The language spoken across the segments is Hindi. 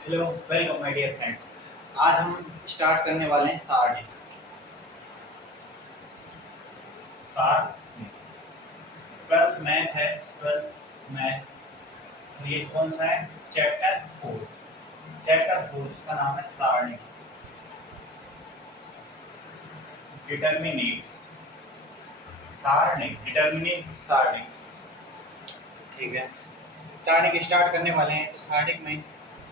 Hello, welcome my dear friends. आज हम स्टार्ट करने वाले हैं सारणी। सारणी 12th मैथ है। 12th math. ये कौन सा है? चैप्टर 4। चैप्टर 4 इसका नाम है सारणी। डिटर्मिनेट्स। सारणी डिटर्मिनेट सारणी। ठीक है, सारणी के स्टार्ट करने वाले हैं। तो सारणी में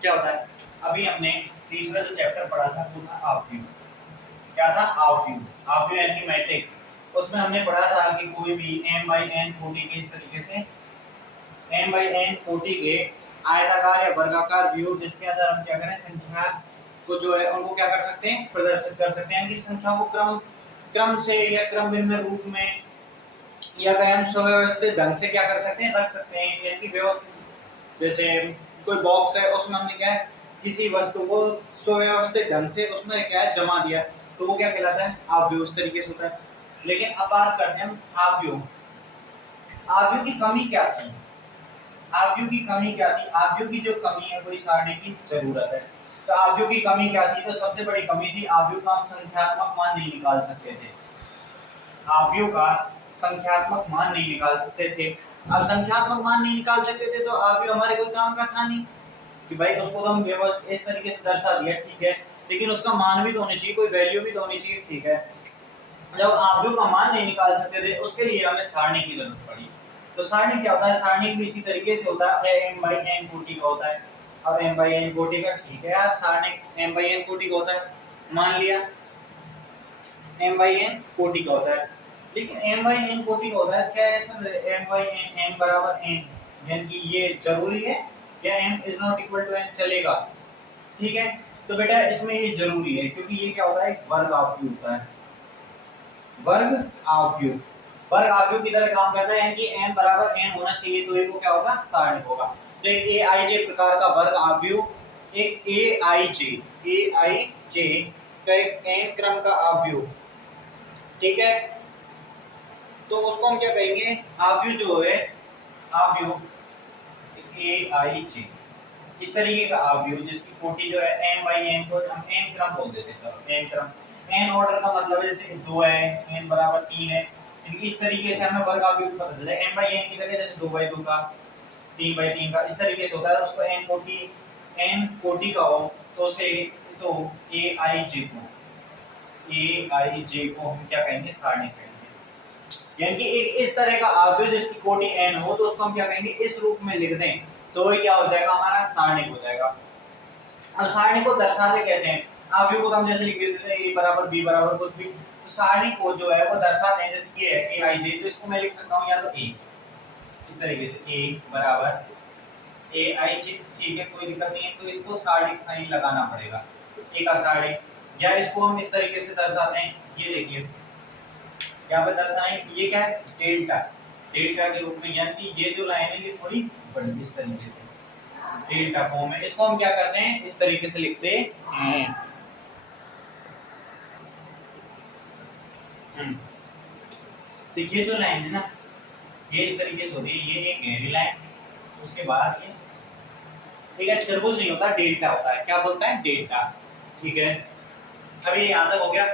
क्या होता है? अभी हमने तीसरा जो चैप्टर पढ़ा था वो था ऑब्व्यू। क्या था? ऑब्व्यू। ऑब्व्यू यानी मैट्रिक्स। उसमें हमने पढ़ा था कि कोई भी m by n कोटि के इस तरीके से m by n कोटि के आयताकार या वर्गाकार व्यू जिसके अंदर हम क्या करें, संख्या को जो है उनको क्या कर सकते हैं, प्रदर्शित कर सकते हैं कि संख्या को क्रम क्रम से या क्रमभिन्न रूप में या कहीं हम सुव्यवस्थित ढंग से क्या कर सकते हैं, रख सकते हैं। यानी कि व्यवस्थित, जैसे कोई बॉक्स है उसमें हमने क्या है, किसी वस्तु को सुव्यवस्थित ढंग से उसमें क्या है जमा दिया, तो वो क्या कहलाता है? ऑब्व्यू। उस तरीके से होता है। लेकिन अब बात करते हैं हम ऑब्व्यू। ऑब्व्यू की कमी क्या थी? ऑब्व्यू की कमी क्या थी? ऑब्व्यू की जो कमी है, कोई सारणी की जरूरत है। तो ऑब्व्यू की कमी क्या थी? तो सबसे बड़ी कमी थी ऑब्व्यू का हम संख्यात्मक मान नहीं निकाल सकते थे। ऑब्व्यू का संख्यात्मक मान नहीं निकाल सकते थे। अब संख्यात्मक मान नहीं निकाल सकते थे तो ऑब्व्यू हमारे कोई काम का था नहीं कि भाई उसको तो हम व्यवस्थित इस तरीके से दर्शा दिया, ठीक है, लेकिन उसका मान भी तो होना चाहिए, कोई वैल्यू भी तो होनी चाहिए, ठीक है। जब ऑब्व्यू का मान नहीं निकाल सकते थे उसके लिए हमें सारणी की जरूरत पड़ी। तो सारणी क्या होता है? सारणी भी इसी तरीके से होता है, m by n कोटि का होता है। अब m by n कोटि का, ठीक है यार, सारणी m by n कोटि का होता है, मान लिया m by n कोटि का होता है। लेकिन m by n कोटि का होता है, क्या है sir? m by n, m बराबर n, यानी कि ये जरूरी है या m is not equal to n चलेगा? ठीक है, तो बेटा इसमें ये जरूरी है क्योंकि ये क्या होता है, एक वर्ग ऑब्व्यू होता है। वर्ग ऑब्व्यू। वर्ग ऑब्व्यू की तरह काम करता है, यानी कि m बराबर n होना चाहिए तो ये वो क्या होगा, सारणी होगा। तो एक aij प्रकार का वर्ग ऑब्व्यू, एक aij का एक n क्रम का ऑब्व्यू, ठीक है, तो उसको हम क्या कहेंगे? ऑब्व्यू जो है, ऑब्व्यू aij इस तरीके का ऑब्व्यू जिसकी कोटि जो है m by n को हम n क्रम बोल देते हैं। चलो n क्रम, n ऑर्डर का मतलब है जैसे 2 है, n बराबर 3 है, इस तरीके से हमें वर्ग ऑब्व्यू पता चल जाए। m by n की जगह जैसे 2 by 2 का, 3 by 3 का, इस तरीके से होता है। उसको n कोटि का हो तो से तो aij को हम क्या कहेंगे? सारणी कहेंगे। यानी कि एक इस तरह का ऑब्व्यू जिसकी कोटि n हो तो उसको हम क्या कहेंगे? इस रूप में लिख दें तो ये क्या हो जाएगा? हमारा सारणी हो जाएगा। अब सारणी को दर्शाते कैसे हैं? ऑब्व्यू को हम जैसे लिख देते हैं a बराबर b बराबर कुछ भी, तो सारणी को जो है वो दर्शाते हैं जैसे ये है aij, तो इसको मैं लिख सकता हूं या तो a इस तरीके से, a बराबर aij, ठीक है, कोई दिक्कत नहीं है। तो इसको सारणी साइन लगाना पड़ेगा, a का सारणी, या इसको हम इस तरीके से दर्शाते हैं, ये देखिए यहाँ पे दर्शाएं, ये क्या है? डेल्टा। डेल्टा के रूप में, यानी कि ये जो लाइन है ये थोड़ी बड़ी इस तरीके से डेल्टा फॉर्म में। इसको हम क्या करते हैं? इस तरीके से लिखते हैं। तो ये जो लाइन है ना, ये इस तरीके से होती है, ये एक गहरी लाइन, उसके बाद ये, ठीक है, त्रिभुज नहीं होता, डेल्टा होता है। क्या बोलता है? डेल्टा, ठीक है। अब ये यहाँ तक हो गया।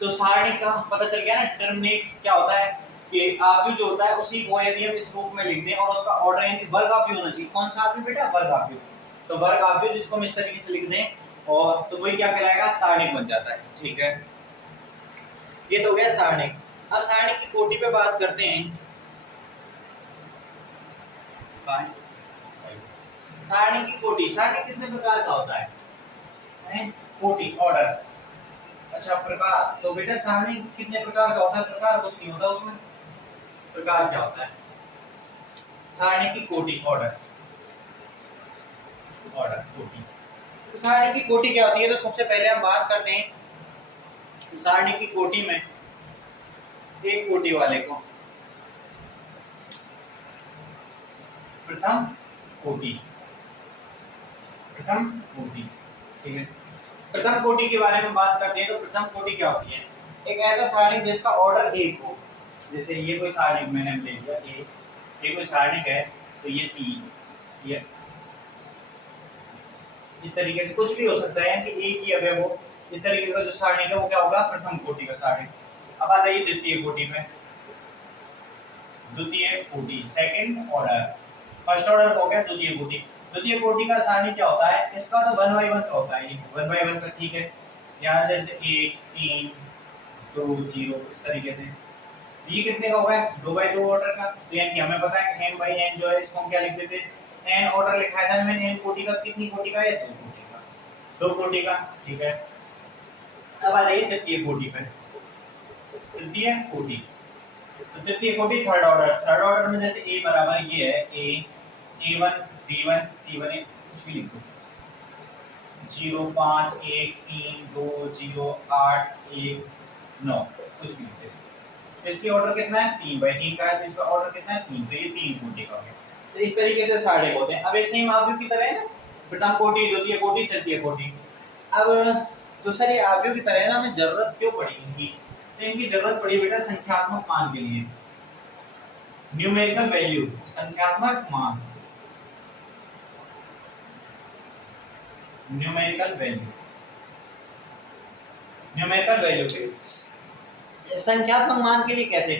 तो सारणी का पता चल गया ना, डिटरमिनेट्स क्या होता है कि ऑब्व्यू जो होता है उसी को यदि हम इस रूप में लिख दें और उसका ऑर्डर यानी वर्ग ऑब्व्यू होना चाहिए। कौन सा ऑब्व्यू बेटा? वर्ग ऑब्व्यू। तो वर्ग ऑब्व्यू जिसको हम इस तरीके से लिख दें और तो वही क्या कहलाएगा? सारणी बन जाता है, ठीक है। ये तो हो गया सारणी। अब सारणी की कोटि पे बात करते हैं। सारणी की कोटि, सारणी कितने प्रकार का होता है? कोटि, ऑर्डर। अच्छा, प्रकार। तो बेटा सारणी कितने प्रकार का होता है? प्रकार कुछ नहीं होता उसमें। प्रकार क्या होता है? सारणी की कोटि, ऑर्डर। ऑर्डर, कोटि। तो सारणी की कोटि क्या होती है? तो सबसे पहले हम बात करते हैं तो सारणी की कोटि में एक कोटि वाले को प्रथम कोटि, प्रथम कोटि, ठीक है। प्रथम कोटि के बारे में बात करते हैं तो प्रथम कोटि क्या होती है? एक ऐसा सारणी जिसका ऑर्डर एक हो। जैसे ये कोई सारणी मैंने ले लिया ये कोई सारणी है, तो ये 3, ये इस तरीके से कुछ भी हो सकता है कि एक ही अवयव हो। इस तरीके का जो सारणिक है वो क्या होगा, प्रथम कोटि का सारणिक। अब आ जाइए द्वितीय कोटि में। द्वितीय कोटि सेकंड ऑर्डर, फर्स्ट ऑर्डर हो गया द्वितीय कोटि। द्वितीय कोटि का सारणी क्या होता है, इसका तो 1 बाय 1 का होता है, ये 1 बाय 1 का, ठीक है। यहाँ जैसे 1 3 2 0 इस तरीके से। ये कितने का होगा, 2 बाय 2 ऑर्डर का। तो यानी कि हमें पता है कि n बाय n जो है इसको हम क्या लिख देते हैं, n ऑर्डर लिखा है था मैंने, n कोटि का, कितनी कोटि का है, 2 कोटि का, 2 कोटि का, ठीक है। अब आ जाइए तृतीय कोटि पे। तृतीय कोटि, तो तृतीय कोटि थर्ड ऑर्डर। थर्ड ऑर्डर में जैसे a बराबर ये है, a a1 b1 c1 कुछ भी लिख दो, 0 5 1 3 2 0 8 1 9 कुछ भी लिख दो। इसकी ऑर्डर कितना है, 3 बाय 3 का है, तो इसका ऑर्डर कितना है, 3, तो ये 3 कोटि का हो गया। तो इस तरीके से सारे होते हैं। अब ऐसे ही आव्यूह की तरह है ना, प्रथम कोटि, द्वितीय कोटि, तृतीय कोटि। अब दूसरी आव्यूह की तरह है ना, हमें जरूरत क्यों पड़ी इनकी, तो इनकी जरूरत पड़ी बेटा संख्यात्मक मान के लिए, न्यूमेरिकल वैल्यू, संख्यात्मक मान, न्यूमेरिकल वैल्यू, न्यूमेरिकल वैल्यू के संख्यात्मक मान के लिए कैसे।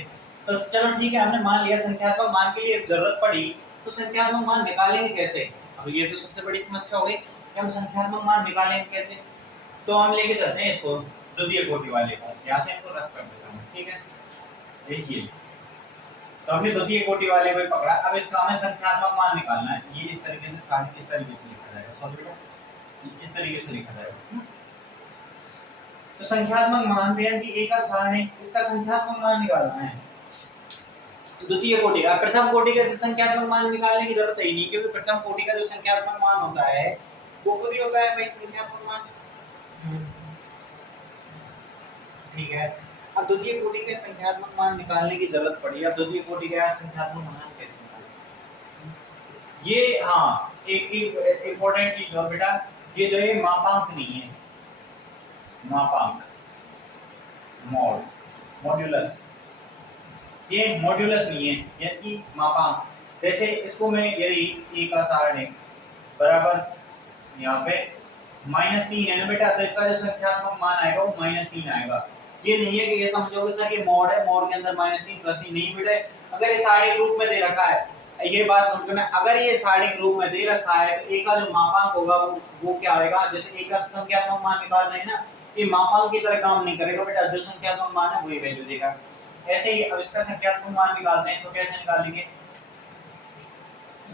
तो चलो ठीक है, हमने मान लिया संख्यात्मक मान के लिए जरूरत पड़ी, तो संख्यात्मक मान निकालेंगे कैसे। अब ये तो सबसे बड़ी समस्या हो गई कि हम संख्यात्मक मान निकालेंगे कैसे। तो हम लेके चलते हैं इसको द्वितीय कोटि वाले को, यहाँ से इनको रख कर देता हूँ, ठीक है। देखिए, तो हमने द्वितीय कोटि वाले को पकड़ा, अब इसका हमें संख्यात्मक मान निकालना है। ये इस तरीके से सारणी इस तरीके से लिखा जाएगा, सॉरी बेटा इस तरीके से लिखा जाएगा। तो संख्यात्मक मान भी है कि एक का सारणी, इसका संख्यात्मक मान निकालना है। द्वितीय कोटि का, प्रथम कोटि का संख्यात्मक मान निकालने की जरूरत ही नहीं, क्योंकि प्रथम कोटि का जो संख्यात्मक मान होता है वो खुद ही होता है भाई संख्यात्मक मान, ठीक है। अब द्वितीय कोटि के संख्यात्मक मान निकालने की जरूरत पड़ी। अब द्वितीय कोटि का संख्यात्मक मान कैसे निकालें, ये हाँ एक इम्पोर्टेंट चीज और बेटा, ये जो है मापांक नहीं है, मापांक, मॉड, मॉड्यूलस, ये मॉड्यूलस नहीं है, यानी मापांक। जैसे इसको मैं यदि a का सारणी बराबर यहाँ पे -3 है ना बेटा, तो इसका जो संख्यात्मक मान आएगा वो -3 आएगा। ये नहीं है कि ये समझोगे सर ये मॉड है, मॉड के अंदर -3 प्लस ही नहीं बेटा। अगर ये सारणी रूप में दे रखा है, ये बात नोट करना, अगर ये सारणी रूप में दे रखा है तो a का जो मापांक होगा वो क्या आएगा। जैसे a का संख्यात्मक मान निकाल रहे हैं ना, ये मापांक की तरह काम नहीं करेगा बेटा, जो संख्यात्मक मान है वही वैल्यू देगा। ऐसे ही अब इसका संख्यात्मक मान निकालते हैं, तो कैसे निकालेंगे,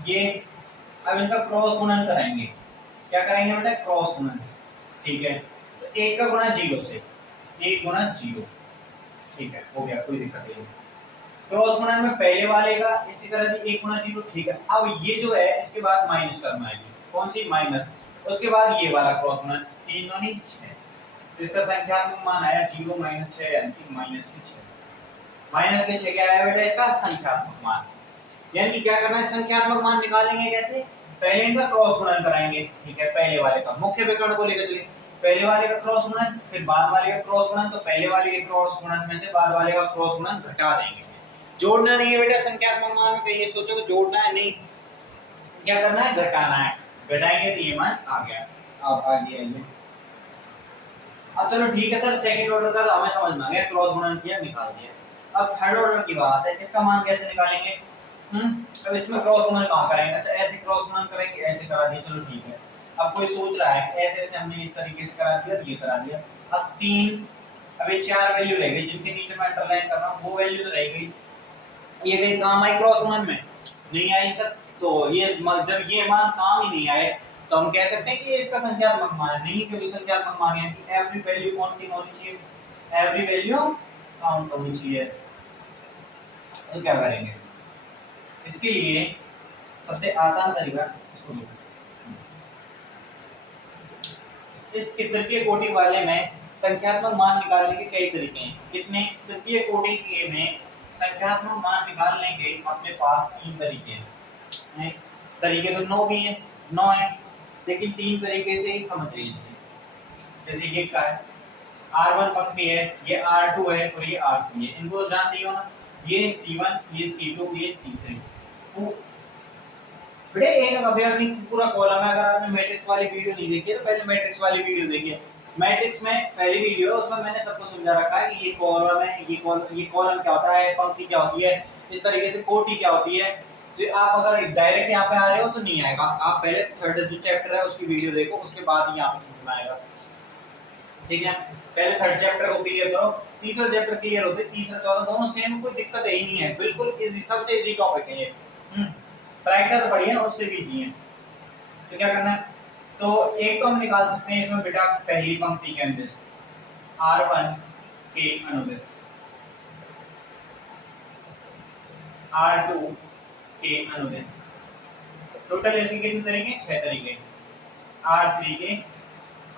ये अब इनका क्रॉस गुणन कराएंगे। क्या करेंगे बेटा, क्रॉस गुणन, ठीक है। तो 1 का गुणा 0 से, 1 गुणा 0, ठीक है, हो गया, कोई दिक्कत नहीं। क्रॉस गुणन में पहले वाले का इसी तरह भी 1 गुणा 0, ठीक है। अब ये जो है इसके बाद माइनस टर्म आएगी, कौन सी, माइनस। उसके बाद ये वाला क्रॉस गुणन, 3 दूनी 6, तो इसका संख्यात्मक मान आया 0 - 6 यानी कि -6। माइनस के 6 क्या आया बेटा, इसका संख्यात्मक मान। यानी कि क्या करना है, संख्यात्मक मान निकालेंगे कैसे, पहले इनका क्रॉस गुणन कराएंगे, ठीक है। पहले वाले का मुख्य विकर्ण को लेकर चलिए, पहले वाले का क्रॉस गुणन, फिर बाद वाले का क्रॉस गुणन, तो पहले वाले के क्रॉस गुणन में से बाद वाले का क्रॉस गुणन घटा देंगे। जोड़ना नहीं है बेटा संख्यात्मक मान में, कहीं ये सोचो कि जोड़ना है, नहीं, क्या करना है, घटाना है। घटाएंगे तो ये मान आ गया। अब आ गया ये, अब चलो ठीक है सर, सेकंड ऑर्डर का तो हमें समझ में आ गया, क्रॉस गुणन किया, निकाल दिया। अब थर्ड ऑर्डर की बात है, इसका मान कैसे निकालेंगे। अब इसमें क्रॉस गुणन कहां करेंगे, अच्छा ऐसे क्रॉस गुणन करेंगे, ऐसे करा दिया, चलो ठीक है। अब कोई सोच रहा है कि ऐसे ऐसे हमने इस तरीके से करा दिया, ये करा दिया। अब 3, अब ये 4 वैल्यू रह गई, जिनके नीचे मैं अंडरलाइन कर रहा हूं, वो वैल्यू तो रह गई, ये कहीं काम आई क्रॉस गुणन में, नहीं आई सर। तो ये जब ये मान काम ही नहीं आए, तो हम कह सकते हैं कि ये इसका संख्यात्मक मान है, नहीं, क्योंकि संख्यात्मक मान है कि एवरी वैल्यू काउंटिंग होनी चाहिए, एवरी वैल्यू काउंट होनी चाहिए। तो क्या करेंगे, इसके लिए सबसे आसान तरीका, इसको देखो, इस तृतीय कोटि वाले में संख्यात्मक मान निकालने के कई तरीके हैं। कितने, तृतीय कोटि के में संख्यात्मक मान निकालने के अपने पास 3 तरीके हैं। तरीके तो 9 भी हैं, 9 है, लेकिन 3 तरीके से ही समझ लीजिए। जैसे ये क्या है, R1 पंक्ति है, ये R2 है और ये R3 है, इनको तो जानते ही हो ना, ये C1, ये C2, ये C3। तो बेटे एक अवयव नहीं पूरा कॉलम है। अगर आपने मैट्रिक्स वाली वीडियो नहीं देखी है तो पहले मैट्रिक्स वाली वीडियो देखिए। मैट्रिक्स में पहली वीडियो है, उसमें मैंने सबको समझा रखा है कि ये कॉलम है, ये कॉलम क्या होता है, पंक्ति क्या होती है, इस तरीके से कोटि क्या होती है। तो आप अगर डायरेक्ट यहाँ पे आ रहे हो तो नहीं आएगा, आप पहले थर्ड जो चैप्टर है उसकी वीडियो देखो, उसके बाद ही यहाँ पे समझ में आएगा। ठीक है, पहले थर्ड चैप्टर को क्लियर करो, तीसरा चैप्टर क्लियर होते, तीसरा चौथा दोनों सेम, कोई दिक्कत ही नहीं है, बिल्कुल इजी, सबसे इजी टॉपिक है ये। प्राइटर तो बढ़िया, उससे भी इजी है। तो क्या करना है, तो एक तो हम निकाल सकते हैं इसमें बेटा पहली पंक्ति के अनुदिश R1 के अनुदिश, R2 के अनुदिश, टोटल इसके कितने तरीके, 6 तरीके, R3 के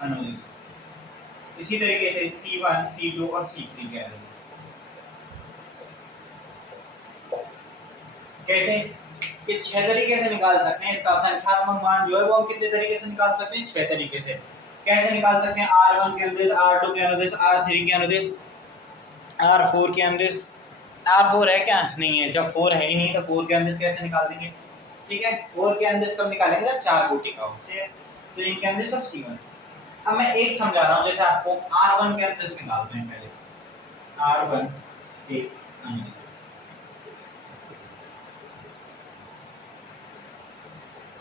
अनुदिश, इसी तरीके से C1, C2 और C3 के अनुदिश। कैसे, ये 6 तरीके से निकाल सकते हैं। इसका संख्यात्मक मान जो है वो हम कितने तरीके से निकाल सकते हैं, 6 तरीके से। कैसे निकाल सकते हैं, R1 के अनुदिश, R2 के अनुदिश, R3 के अनुदिश, R4 के अनुदिश। R4 है क्या, नहीं है, जब 4 है ही नहीं तो 4 के अनुदिश कैसे निकाल देंगे। ठीक है, 4 के अनुदिश कब निकालेंगे, जब 4 कोटि का हो। ठीक है, तो इनके अनुदिश और C1। अब मैं एक समझा रहा हूं, जैसे आपको R1 के अनुदिश निकालते हैं पहले, R1 के अनुदिश।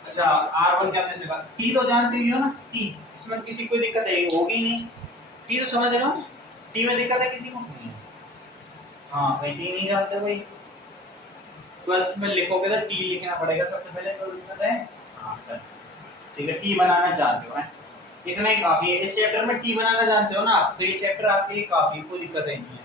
अच्छा, R1 क्या हमने निकाला, T तो जानते ही हो ना, T, इसमें किसी कोई दिक्कत है होगी नहीं, T तो समझ रहे हो, T में दिक्कत है किसी को नहीं। हाँ, भाई T नहीं जानते भाई, 12th में लिखोगे तो T लिखना पड़ेगा सबसे पहले, तो दिक्कत है। हाँ चल ठीक है, T बनाना जानते हो, है इतना ही काफी है। इस चैप्टर में T बनाना जानते हो ना आप, तो ये चैप्टर आपके लिए काफी, कोई दिक्कत नहीं है।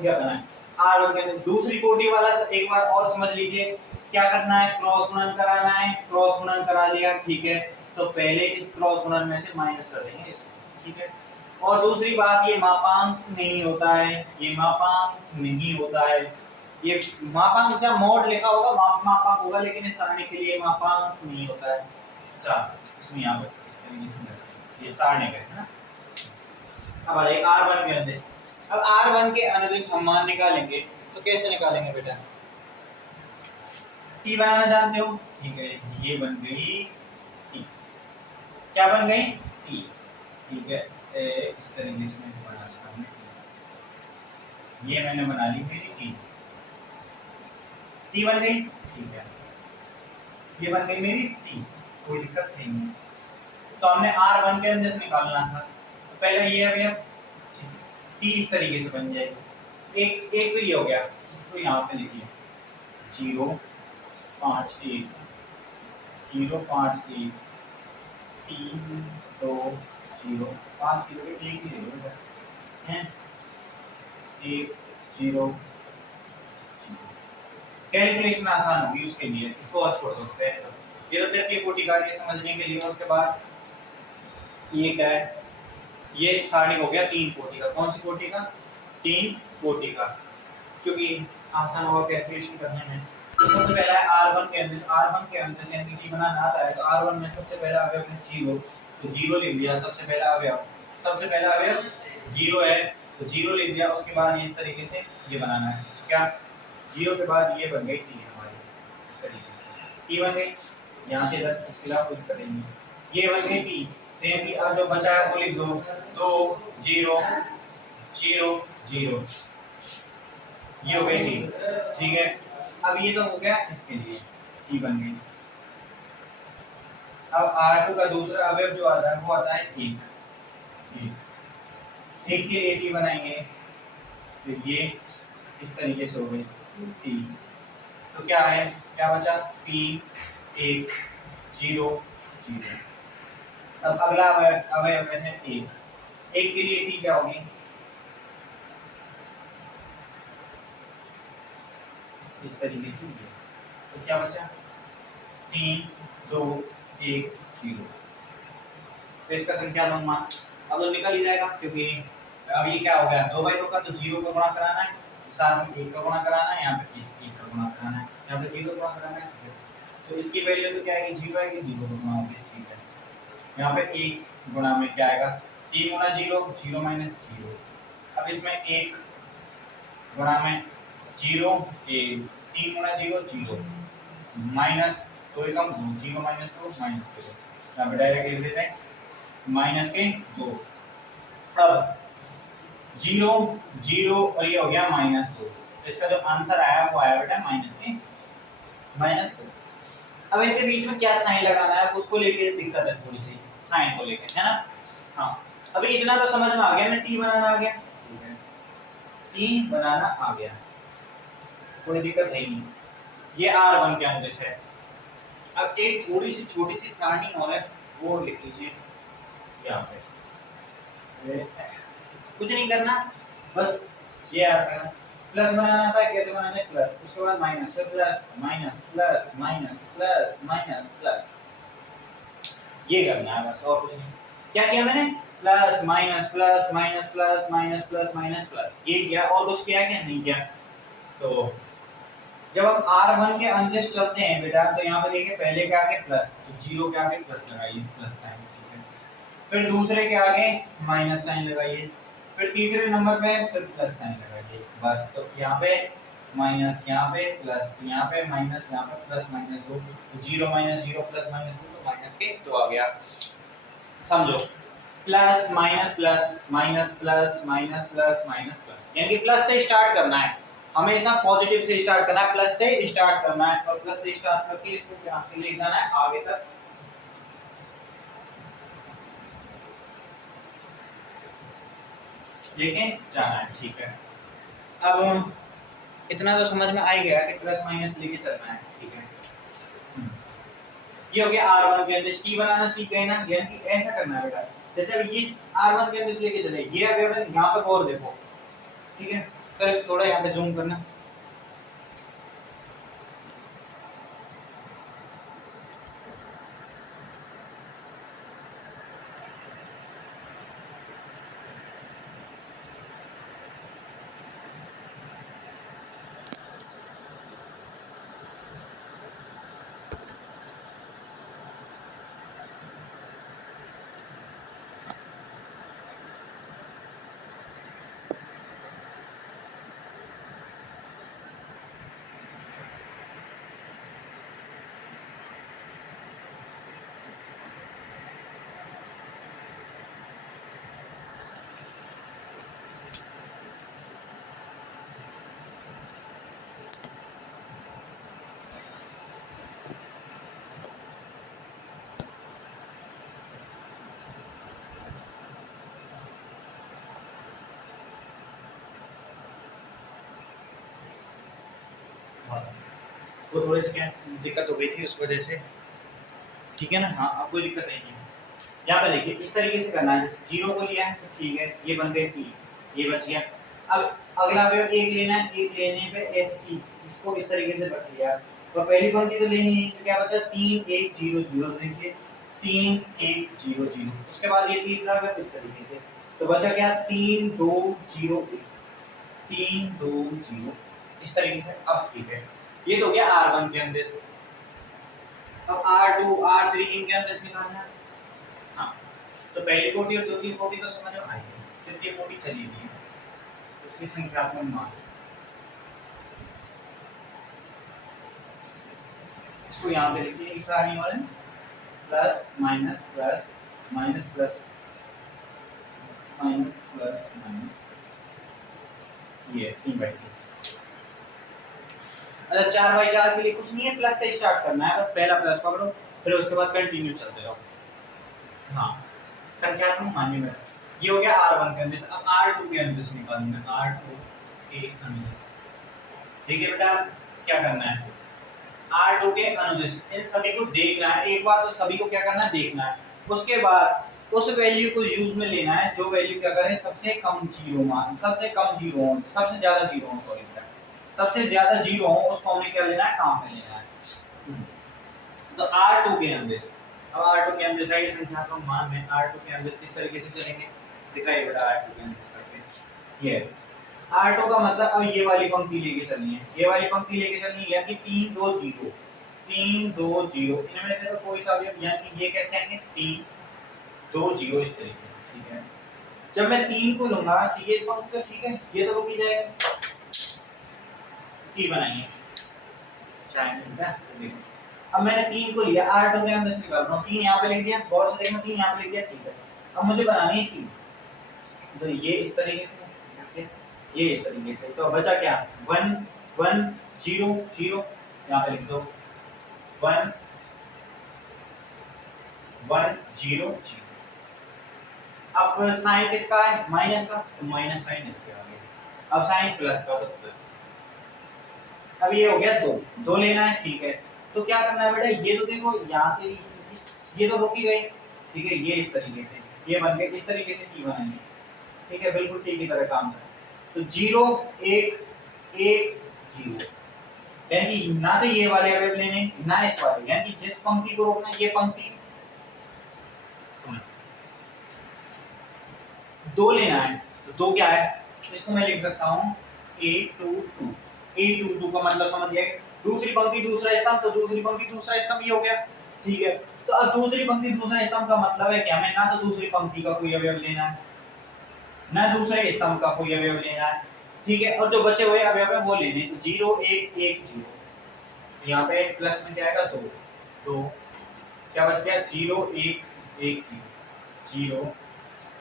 क्या करना है, R1 के दूसरी कोटि वाला एक बार और समझ लीजिए, क्या करना है, क्रॉस गुणन कराना है, क्रॉस गुणन करा लिया, ठीक है, तो पहले इस क्रॉस गुणन में से माइनस कर देंगे इसको। ठीक है, और दूसरी बात, ये मापांक नहीं होता है, ये मापांक नहीं होता है, ये मापांक जब मोड लिखा होगा मापांक होगा, लेकिन इस सारणी के लिए मापांक नहीं होता है। अच्छा, इसमें यहाँ पर ये सारणी है ना। अब आ जाए R1 के अनुदिश। अब R1 के अनुदिश हम मान निकालेंगे, तो कैसे निकालेंगे बेटा, T बनाना जानते हो, ठीक है, ये बन गई T, क्या बन गई T, ठीक है, इस तरीके से मैं बना लेता हूं, ये मैंने बना ली मेरी T बन गई, ठीक है, ये बन गई मेरी T, कोई दिक्कत नहीं है। तो हमने R1 के अनुदिश निकालना था, तो पहले ये अवयव T इस तरीके से बन जाएगी, एक तो ये हो गया, इसको यहाँ पे लिखिए 0 5 1 0 5 1 3 2 0 5 की जगह 1 ही रहेगा, हैं 1 0। कैलकुलेशन आसान होगी उसके लिए, इसको और छोड़ दो पहले, ये तो तृतीय कोटि का, ये समझने के लिए। उसके बाद ये क्या है, ये सारणी हो गया 3 कोटि का, कौन सी कोटि का, 3 कोटि का, क्योंकि आसान होगा कैलकुलेशन करने में। तो सबसे पहला है R1 के अनुदिश, R1 के अनुदिश यानी T बनाना आता है, तो R1 में सबसे पहला अवयव है 0, तो 0 लिख दिया, सबसे पहला अवयव 0 है, तो 0 लिख दिया। उसके बाद ये इस तरीके से ये बनाना है, क्या 0 के बाद ये बन गई T हमारी, इस तरीके से T बन गई, यहाँ से इधर इसके खिलाफ कुछ करेंगे, ये बन गई T सेम T। अब जो बचा है वो लिख दो, 2 0 0 0, ये हो गई T, ठीक है। अब ये तो हो गया इसके लिए, T बन गई। अब R2 का दूसरा अवयव जो आता है वो आता है 1, एक के लिए T बनाएंगे, तो ये इस तरीके से हो गई T। तो क्या है, क्या बचा, 3 1 0 0। अब अगला अवयव है 1 के लिए T क्या होगी, इस तरीके से। तो क्या बचा, 3 2 1 0। तो इसका संख्यात्मक मान अब तो निकल ही जाएगा, क्योंकि अब ये क्या हो गया, 2/2 का, तो 0 का गुणा कराना है, साथ में 1 का गुणा कराना है, यहाँ पे 1 का गुणा कराना है, यहाँ पे 0 गुणा कराना है, तो इसकी वैल्यू तो क्या आएगी, 0 आएगी, 0 का गुणा हो गया, ठीक है। यहाँ पे 1 गुणा में क्या आएगा, 3 गुणा 0 0 माइनस 0। अब इसमें 1 गुणा में 0 1, 3 गुणा 0 0 माइनस 2 एकम 2, 0 माइनस 2 माइनस 2, यहाँ पे डायरेक्ट लिख देते हैं माइनस के 2। अब 0 0 और ये हो गया माइनस 2, इसका जो आंसर आया वो आया बेटा माइनस के माइनस 2। अब इनके बीच में क्या साइन लगाना है उसको लेके दिक्कत है थोड़ी सी, साइन को लेके, है ना। हाँ अभी इतना तो समझ में आ गया, मैं टी बनाना आ गया, ठीक है टी बनाना आ गया, कोई दिक्कत है नहीं। ये r1 के अनुदेश है। अब एक थोड़ी सी छोटी सी सारणी और है वो लिख लीजिए यहाँ पे, कुछ नहीं करना, बस ये आपका प्लस बनाना था, कैसे बनाना है प्लस, उसके बाद माइनस, फिर plus minus plus minus plus minus plus, ये करना है बस और कुछ नहीं। क्या किया मैंने, plus minus plus minus plus minus plus minus plus, ये किया, और कुछ किया क्या, नहीं किया। तो जब हम r1 के अनुदेश चलते हैं बेटा, तो यहाँ पे देखिए पहले के आगे प्लस, तो 0 के आगे प्लस लगाइए, प्लस साइन, ठीक है। फिर दूसरे के आगे माइनस साइन लगाइए, फिर तीसरे नंबर पे फिर प्लस साइन लगाइए, बस। तो यहाँ पे माइनस, यहाँ पे प्लस, तो यहाँ पे माइनस, यहाँ पे प्लस, माइनस 2, तो 0 माइनस 0 प्लस माइनस 2, तो माइनस के 2 आ गया। समझो, plus minus plus minus plus minus plus minus plus, यानी कि प्लस से स्टार्ट करना है, हमेशा पॉजिटिव से स्टार्ट करना है, प्लस से स्टार्ट करना है, और प्लस से स्टार्ट करके इसको क्या लिख देना है आगे तक, लेके जाना है, ठीक है। अब इतना तो समझ में आ ही गया कि प्लस माइनस लेके चलना है, ठीक है। ये हो गया r1 के अंदर, t बनाना सीख गए ना, यानी कि ऐसा करना है बेटा, जैसे अब ये r1 के अंदर लेके चले, ये अगर यहाँ पर और देखो, ठीक है, तो इसको थोड़ा यहाँ पे जूम करना, वो थोड़ी सी क्या दिक्कत हो गई थी उस वजह से, ठीक है ना। हाँ अब कोई दिक्कत नहीं है। यहाँ पे देखिए इस तरीके से करना है, जैसे 0 को लिया है तो ठीक है, ये बन गए t, ये बच गया। अब अगला पे 1 लेना है, 1 लेने पे s t, इसको इस तरीके से रख लिया, और पहली पंक्ति तो लेनी नहीं, तो क्या बचा 3 1 0 0, देखिए 3 1 0 0, उसके बाद ये तीसरा अगर इस तरीके से, तो बचा क्या 3 2 0 1, 3 2 0, इस तरीके से। अब ठीक है, ये तो हो गया r1 के अंदर। अब r2 r3 इनके अंदर निकालना है। हाँ तो पहली कोटि और दूसरी कोटि तो समझ में आई, तृतीय कोटि चली गई, उसकी संख्यात्मक मान, इसको यहाँ पे लिखिए इस सारणी वाले plus minus plus minus plus minus plus minus, ये 3/3। अच्छा 4/4 के लिए कुछ नहीं है, प्लस से स्टार्ट करना है, बस पहला प्लस पकड़ो, फिर उसके बाद कंटिन्यू चलते रहो। हाँ संख्यात्मक मान में ये हो गया r1 के अंदर। अब r2 के अंदर निकालना है, r2 के अंदर, ठीक है बेटा। क्या करना है, r2 के अनुदिश इन सभी को देखना है, एक बार तो सभी को क्या करना है देखना है, उसके बाद उस वैल्यू को यूज में लेना है जो वैल्यू क्या करे सबसे कम जीरो मान, सबसे कम जीरो हो, सबसे ज्यादा जीरो हो, सॉरी बेटा, सबसे ज्यादा जीरो हो उसको हमें क्या लेना है, काम में लेना है। तो r2 के अनुदिश, अब r2 के अनुदिश है संख्यात्मक मान में, r2 के अनुदिश किस तरीके से चलेंगे दिखाइए बेटा, r2 के अनुदिश करके। ये r2 का मतलब अब ये वाली पंक्ति लेके चलनी है, ये वाली पंक्ति लेके चलनी है, यानी 3 2 0 3 2 0, इनमें से तो कोई सा भी, यानी ये कैसे आएंगे 3 2 0 इस तरीके से, ठीक है। जब मैं 3 को लूंगा तो ये पंक्ति तो ठीक है, ये तो रुक जाएगा, t बनाइए चाहे देखो अब मैंने 3 को लिया, R2 के अंदर से निकाल रहा हूँ, 3 यहाँ पे लिख दिया, गौर से देखना 3 यहाँ पे लिख दिया, ठीक है। अब मुझे बनानी है 3, तो ये इस तरीके से, ठीक है, ये इस तरीके से, तो बचा क्या 1 1 0 0, यहाँ पे लिख दो 1 1 0 0। अब साइन किसका है, माइनस का, तो माइनस साइन इसके आगे, अब साइन प्लस का तो प्लस। अब ये हो गया 2 2 लेना है, ठीक है। तो क्या करना है बेटा, ये तो देखो यहाँ पे इस, ये तो रोकी गई, ठीक है, ये इस तरीके से, ये बन गए, इस तरीके से टी बनाएंगे, ठीक है, बिल्कुल टी की तरह काम करें। तो 0 1 1 0, यानी कि ना तो ये वाले अवयव लेने ना इस वाले, यानी कि जिस पंक्ति को रोकना ये पंक्ति, दो लेना है, तो दो क्या है, इसको मैं लिख सकता हूँ A22, A22 का मतलब समझ गए, दूसरी पंक्ति दूसरा स्तंभ, तो दूसरी पंक्ति दूसरा स्तंभ ये हो गया, ठीक है। तो अब दूसरी पंक्ति दूसरा स्तंभ का मतलब है कि हमें ना तो दूसरी पंक्ति का कोई अवयव लेना है, ना दूसरे स्तंभ का कोई अवयव लेना है, ठीक है, और जो बचे हुए अवयव है वो लेने, तो 0 1 1 0, यहाँ पे प्लस में क्या आएगा 2 2, क्या बच गया 0 1 1 0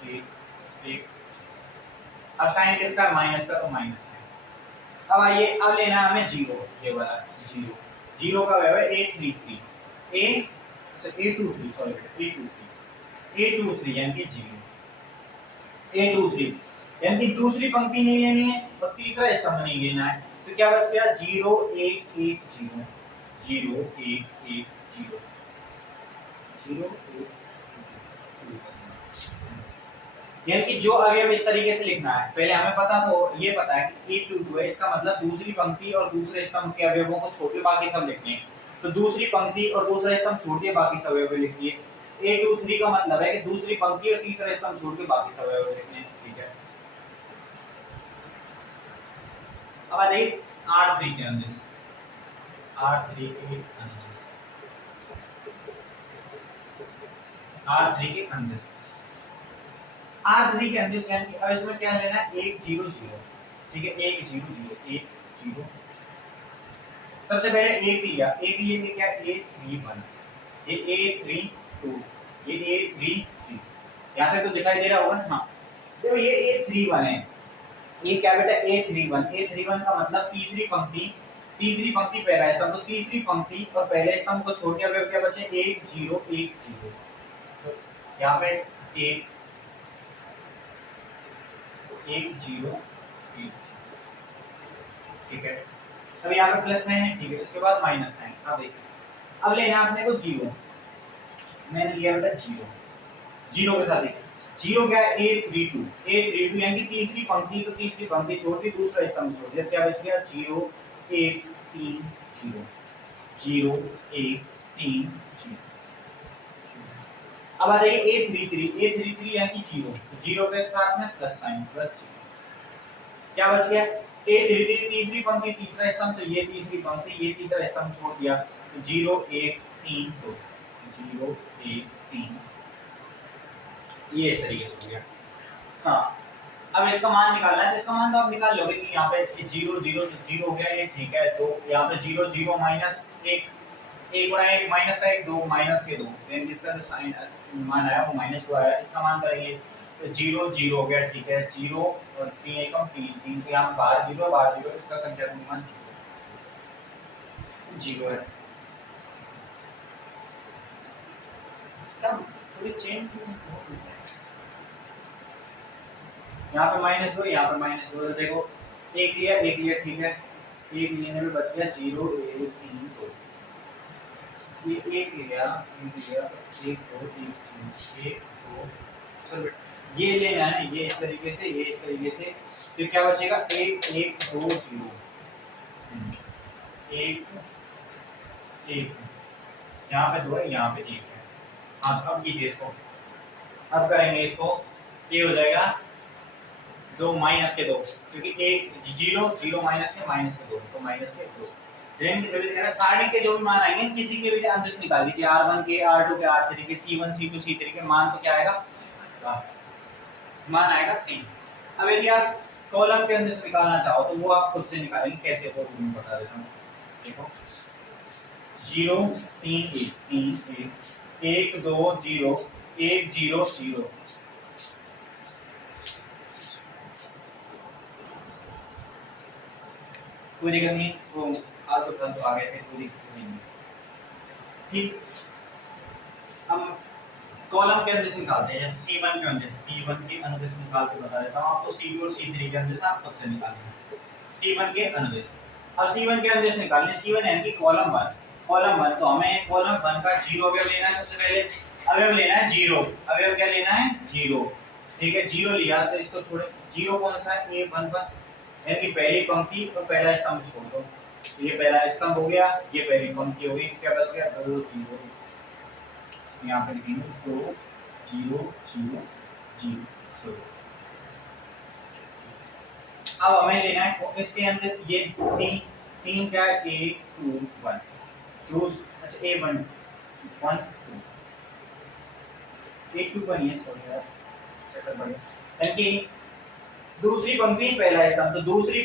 1 1। अब साइन किसका, माइनस का, तो माइनस है। अब आइए, अब लेना है हमें 0, ये वाला 0 0 का अवयव है A33 A, तो A23 सॉरी बेटा A23 यानी कि 0 A23, यानी कि दूसरी पंक्ति नहीं लेनी है और तीसरा स्तंभ नहीं लेना है, तो क्या बच गया 0 1 1 0 0 1 1 0 0 1, यानी कि जो अवयव इस तरीके से लिखना है, पहले हमें पता तो ये पता है कि A22 है, इसका मतलब दूसरी पंक्ति और दूसरे स्तंभ के अवयवों को छोड़ के बाकी सब लिखने हैं, तो दूसरी पंक्ति और दूसरा स्तंभ छोड़ के बाकी सब अवयव लिखिए। A23 का मतलब है कि दूसरी पंक्ति और तीसरा स्तंभ छोड़ के बाकी सब अवयव लिखने हैं, ठीक है। अब आ जाइए R3 के अंदर, R3 के अंदर, R3 के अंदर, R3 के अंदर से, यानी अब इसमें क्या लेना है 1 0 0, ठीक है, 1 0 0 1 0। सबसे पहले एक लिया, एक लिए क्या A31, ये A32, ये A33, यहाँ पे तो दिखाई दे रहा होगा ना, हाँ देखो ये A31 है, ये क्या बेटा A31 का मतलब तीसरी पंक्ति पहला स्तंभ, तो तीसरी पंक्ति और पहले स्तंभ को छोड़ के अवयव क्या बचे 1 0 1 0, तो यहाँ पे 1 1 0 1, ठीक है। अब यहाँ पे प्लस साइन है, ठीक है, उसके बाद माइनस साइन। अब देखिए, अब लेना आपने को 0, मैंने लिया बेटा 0 0 के साथ देखिए 0 क्या है A32 यानी कि तीसरी पंक्ति, तो तीसरी पंक्ति छोड़ दी, दूसरा स्तंभ छोड़ दिया, क्या बच गया 0 1 3 0 0 1 3 0। अब आ जाइए A33 यानी कि 0 के साथ में प्लस साइन, प्लस 0, क्या बच गया A33 तीसरी पंक्ति तीसरा स्तंभ, तो ये तीसरी पंक्ति ये तीसरा स्तंभ छोड़ दिया, तो 0 1 3 2 0 1 3, ये इस तरीके से हो गया। हाँ, अब इसका मान निकालना है, तो इसका मान तो आप निकाल लोगे कि यहाँ पे 0 0 0 हो गया ये, ठीक है, तो यहाँ पे 0 0 माइनस 1 1 गुणा 1 माइनस का 1 2 माइनस के 2, यानी इसका जो साइन मान आया वो माइनस को आया, इसका मान करेंगे तो 0 0 हो गया, ठीक है, 0 और 3 एकम 3 3, तो यहाँ बाहर 0 इसका संख्या मान 0 है। इसका थोड़ी चेंज यहाँ पे -2 यहाँ पे -2, देखो एक लिया ठीक है, एक लेने में बच गया 0 1 3 2, ये एक लिया 1 2 1 3 1 2, ये लेना है ये इस तरीके से, ये इस तरीके से, तो क्या बचेगा 1 1 2 0 1 1, यहाँ पे 2 है यहाँ पे 1 है। हाँ, अब कीजिए इसको, अब करेंगे इसको, ये हो जाएगा 2 माइनस के 2, क्योंकि 1 0 0 माइनस के 2, तो माइनस के 2, रेंज के लिए सारे के जो भी मान आएंगे किसी के भी अंदर से निकाल दीजिए, R1 के R2 के R3 के C1 C2 C3 के मान, तो क्या आएगा मान आएगा सेम। अब यदि आप कॉलम के अंदर से निकालना चाहो तो वो आप खुद से निकालेंगे, कैसे वो मैं बता देता हूँ। देखो 0 3 1 3 1 1 2 0 1 0 0। कोई दिक्कत नहीं, वो आज तो कल तो आ गए थे, कोई दिक्कत नहीं। ठीक, हम कॉलम के अंदर से निकालते हैं। C1 के अंदर, C1 के अनुदेश निकाल के बता देता हूँ आपको। C2 और C3 के अनुदेश आप खुद से निकालेंगे। C1 के अनुदेश, अब C1 के अनुदेश निकालने, C1 यानी कि कॉलम 1, कॉलम 1, तो हमें कॉलम 1 का 0 अवयव लेना है। सबसे पहले अवयव लेना है 0, अवयव क्या लेना है 0। ठीक है, 0 लिया तो इसको छोड़े, 0 कौन सा है, A11, यानी कि पहली पंक्ति और पहला स्तंभ छोड़ दो। ये पहला स्तंभ हो गया, ये पहली पंक्ति हो गई, क्या बच गया 2 0। यहाँ पे लिखेंगे 2 0 0 0। अब हमें लेना है इसके अंदर से ये 3 क्या है, A2 1 2, अच्छा A1 1 2 A2 1 है, सॉरी यार चक्कर बढ़ गया। यानी कि दूसरी पंक्ति पहला स्तंभ, तो दूसरी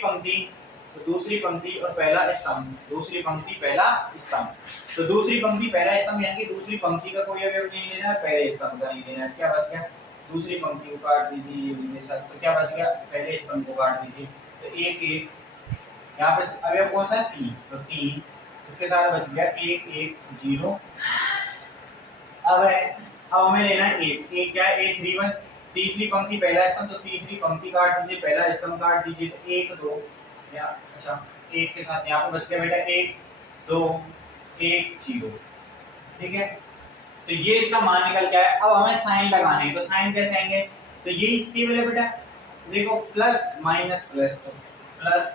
पंक्ति और पहला स्तंभ, दूसरी पंक्ति पहला स्तंभ, तो दूसरी पंक्ति पहला स्तंभ यानी कि दूसरी पंक्ति का कोई अवयव नहीं लेना है, पहले स्तंभ का नहीं लेना है। क्या बच गया, दूसरी पंक्ति को काट दीजिए ये सब, तो क्या बच गया, पहले स्तंभ को काट दीजिए, तो 1 1, यहाँ पे अवयव कौन सा है 3, तो 3, इसके साथ बच गया 1 1 0। अब हमें लेना है 1 क्या है, A31, तीसरी पंक्ति पहला स्तंभ, तो तीसरी पंक्ति काट दीजिए, पहला स्तंभ काट दीजिए, तो 1 2, या अच्छा 1 के साथ यहाँ पे बच गया बेटा 1 2 1 0। ठीक है, तो ये इसका मान निकल के आया। अब हमें साइन लगाने हैं, तो साइन कैसे आएंगे, तो ये टेबल है बेटा, देखो प्लस माइनस प्लस, तो प्लस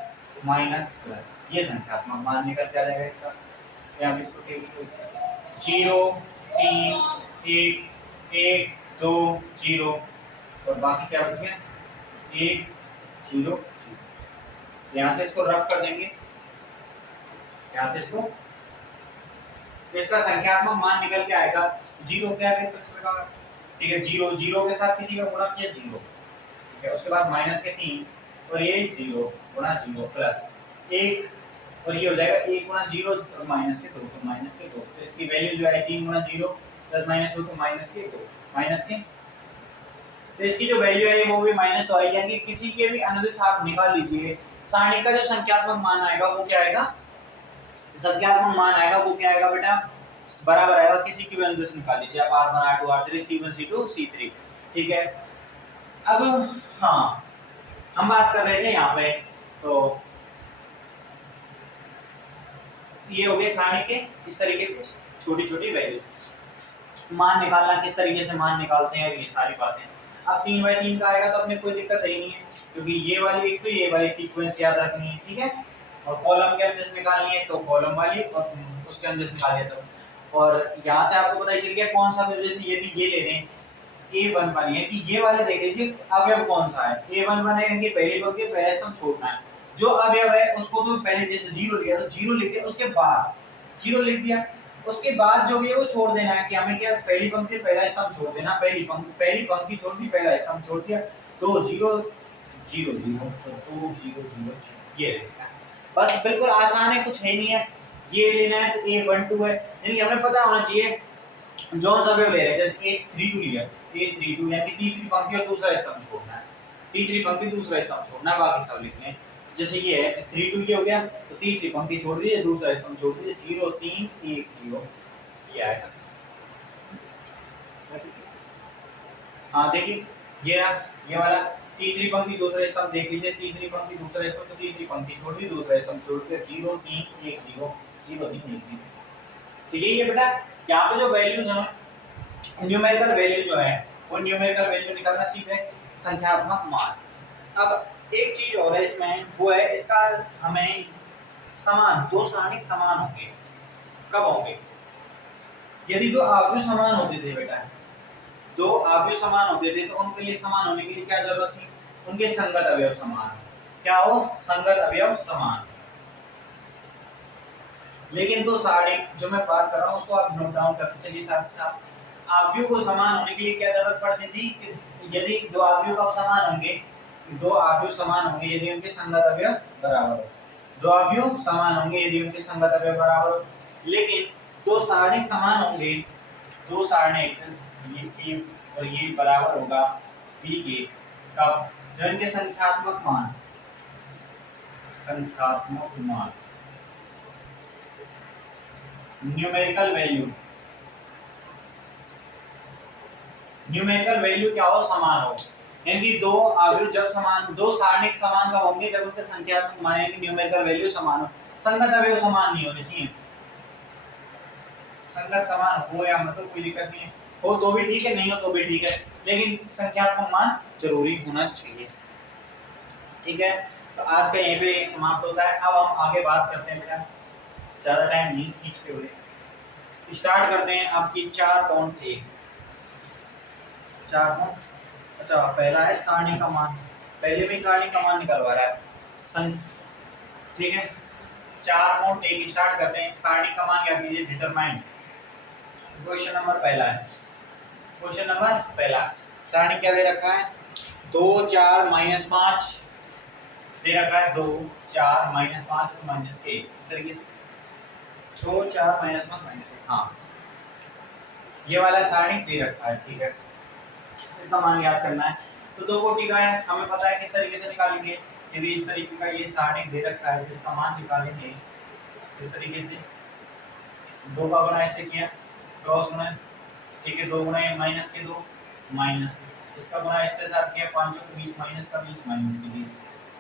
माइनस प्लस, ये संख्यात्मक मान निकल के आ जाएगा इसका। यहाँ पे इसको टेबल 0 3 1 1 2 0 और बाकी क्या बच गया 1 0 0। यहाँ से इसको रफ कर देंगे, यहाँ से इसको, इसका संख्यात्मक मान निकल के आएगा 0 क्या है, ठीक है 0 0 के साथ किसी का गुणा किया 0, ठीक है, उसके बाद माइनस के 3 और ये 0 गुणा 0 प्लस 1 और ये हो जाएगा 1 गुणा 0 और माइनस के 2, तो माइनस के 2, तो इसकी वैल्यू जो है 3 गुणा 0 प्लस माइनस 2, तो माइनस के 2 माइनस के, तो इसकी जो वैल्यू है वो भी माइनस तो आएगी। यानी किसी के भी अनुदिश आप निकाल लीजिए, सारणी का जो संख्यात्मक मान आएगा वो क्या आएगा, संख्यात्मक मान आएगा वो क्या आएगा बेटा, बराबर आएगा किसी की भी अनुदिश निकाल लीजिए आप, R1 R2 R3 C1 C2 C3। ठीक है, अब हाँ हम बात कर रहे थे यहाँ पे, तो ये हो गए सारणी के इस तरीके से छोटी छोटी वैल्यू, मान निकालना किस तरीके से मान निकालते हैं ये सारी बातें। अब 3/3 का आएगा तो अपने कोई दिक्कत ही नहीं है, क्योंकि ये वाली एक तो ये वाली सीक्वेंस याद रखनी है, ठीक है, और कॉलम के अंदर से निकालनी है तो कॉलम वाली और उसके अंदर से निकालिए तो, और यहाँ से आपको पता ही चल गया कौन सा, जैसे यदि ये ले लें A11 है कि ये वाले देख लीजिए अवयव कौन सा है, A11 है इनके पहले वर्ग के पहले स्तंभ छोड़ना है, जो अवयव है उसको तो पहले जैसे 0 लिया तो 0 लिख दिया, उसके बाद 0 लिख दिया, उसके बाद जो भी है वो छोड़ देना है कि हमें क्या, पहली पंक्ति पहला स्तंभ छोड़ देना, पहली पंक्ति छोड़ दी, पहला स्तंभ छोड़ दिया, 2 0 0 0 तो 2 0 0 ये रहेगा। बस बिल्कुल आसान है, कुछ है नहीं है, ये लेना है तो A12 है, यानी हमें पता होना चाहिए जॉन अवयव ले रहे हैं, जैसे A32 लिया, A32 यानी तीसरी पंक्ति और दूसरा स्तंभ छोड़ना है, तीसरी पंक्ति दूसरा स्तंभ छोड़ना है, बाकी सब लिखने हैं। जैसे ये है 32 ये हो गया, तो तीसरी पंक्ति छोड़ दीजिए, दूसरा स्तंभ छोड़ दीजिए, 0 3 1 0 ये आएगा। हाँ देखिए ये वाला तीसरी पंक्ति दूसरा स्तंभ देख लीजिए, तीसरी पंक्ति दूसरा स्तंभ, तो तीसरी पंक्ति छोड़ दी, दूसरा स्तंभ छोड़ दिया, 0 3 1 0 0 3 1 0। तो यही है बेटा, यहाँ पे जो वैल्यूज हैं न्यूमेरिकल वैल्यू जो है वो न्यूमेरिकल वैल्यू निकालना सीखे, संख्यात्मक मान। अब एक चीज और है इसमें, वो है इसका हमें समान, दो सारणिक समान होंगे, कब होंगे, यदि दो आव्यूह समान होते थे बेटा, दो आव्यूह समान होते थे तो उनके लिए समान होने के लिए क्या जरूरत थी, उनके संगत अवयव समान, क्या हो, संगत अवयव समान। लेकिन दो सारणिक जो मैं बात कर रहा हूँ उसको आप नोट डाउन करते चलिए साथ साथ, आव्यूह को समान होने के लिए क्या जरूरत पड़ती थी, यदि दो आव्यूह कब समान होंगे, दो आव्यूह समान होंगे यदि उनके संगत अवयव बराबर हो, दो आव्यूह समान होंगे यदि उनके संगत अवयव बराबर हो। लेकिन दो सारणिक समान होंगे, दो सारणिक ये a और ये बराबर होगा b के, कब? जब इनके संख्यात्मक मान न्यूमेरिकल वैल्यू क्या हो? समान हो। यानी दो अवयव जब समान, दो सारणिक समान कब होंगे? जब उनके संख्यात्मक मान यानी न्यूमेरिकल वैल्यू समान हो। संगत अवयव समान नहीं होने चाहिए। संगत समान हो या मतलब कोई दिक्कत नहीं है, हो तो भी ठीक है, नहीं हो तो भी ठीक है, लेकिन संख्यात्मक मान जरूरी होना चाहिए। ठीक है, तो आज का यहीं पे समाप्त होता है। अब हम आगे बात करते हैं बेटा, ज्यादा टाइम नहीं खींचते हुए स्टार्ट करते हैं। आपकी 4 पॉइंट थे, 4 पॉइंट। अच्छा, पहला है सारणी का मान, पहले में सारणी का मान निकलवा रहा है। ठीक है, 4.1 स्टार्ट करते हैं। सारणी का मान क्या कीजिए? डिटरमाइन। क्वेश्चन नंबर पहला है, क्वेश्चन नंबर पहला, सारणी क्या दे रखा है? 2 4 -5 दे रखा है, 2 4 -5 और -1 इस तरीके से 2 4 -5 -1। हाँ, ये वाला सारणी दे रखा है। ठीक है, इसका मान याद करना है। तो दो कोटि का है, हमें पता है किस तरीके से निकालेंगे। यदि इस तरीके का ये सारणी दे रखा है तो इसका मान निकालेंगे इस तरीके से। 2 का गुणा ऐसे किया, क्रॉस गुणा। ठीक है, 2 गुणा माइनस के 2 माइनस, इसका गुणा इससे साथ किया, 5 के 20 माइनस का 20 माइनस के 20,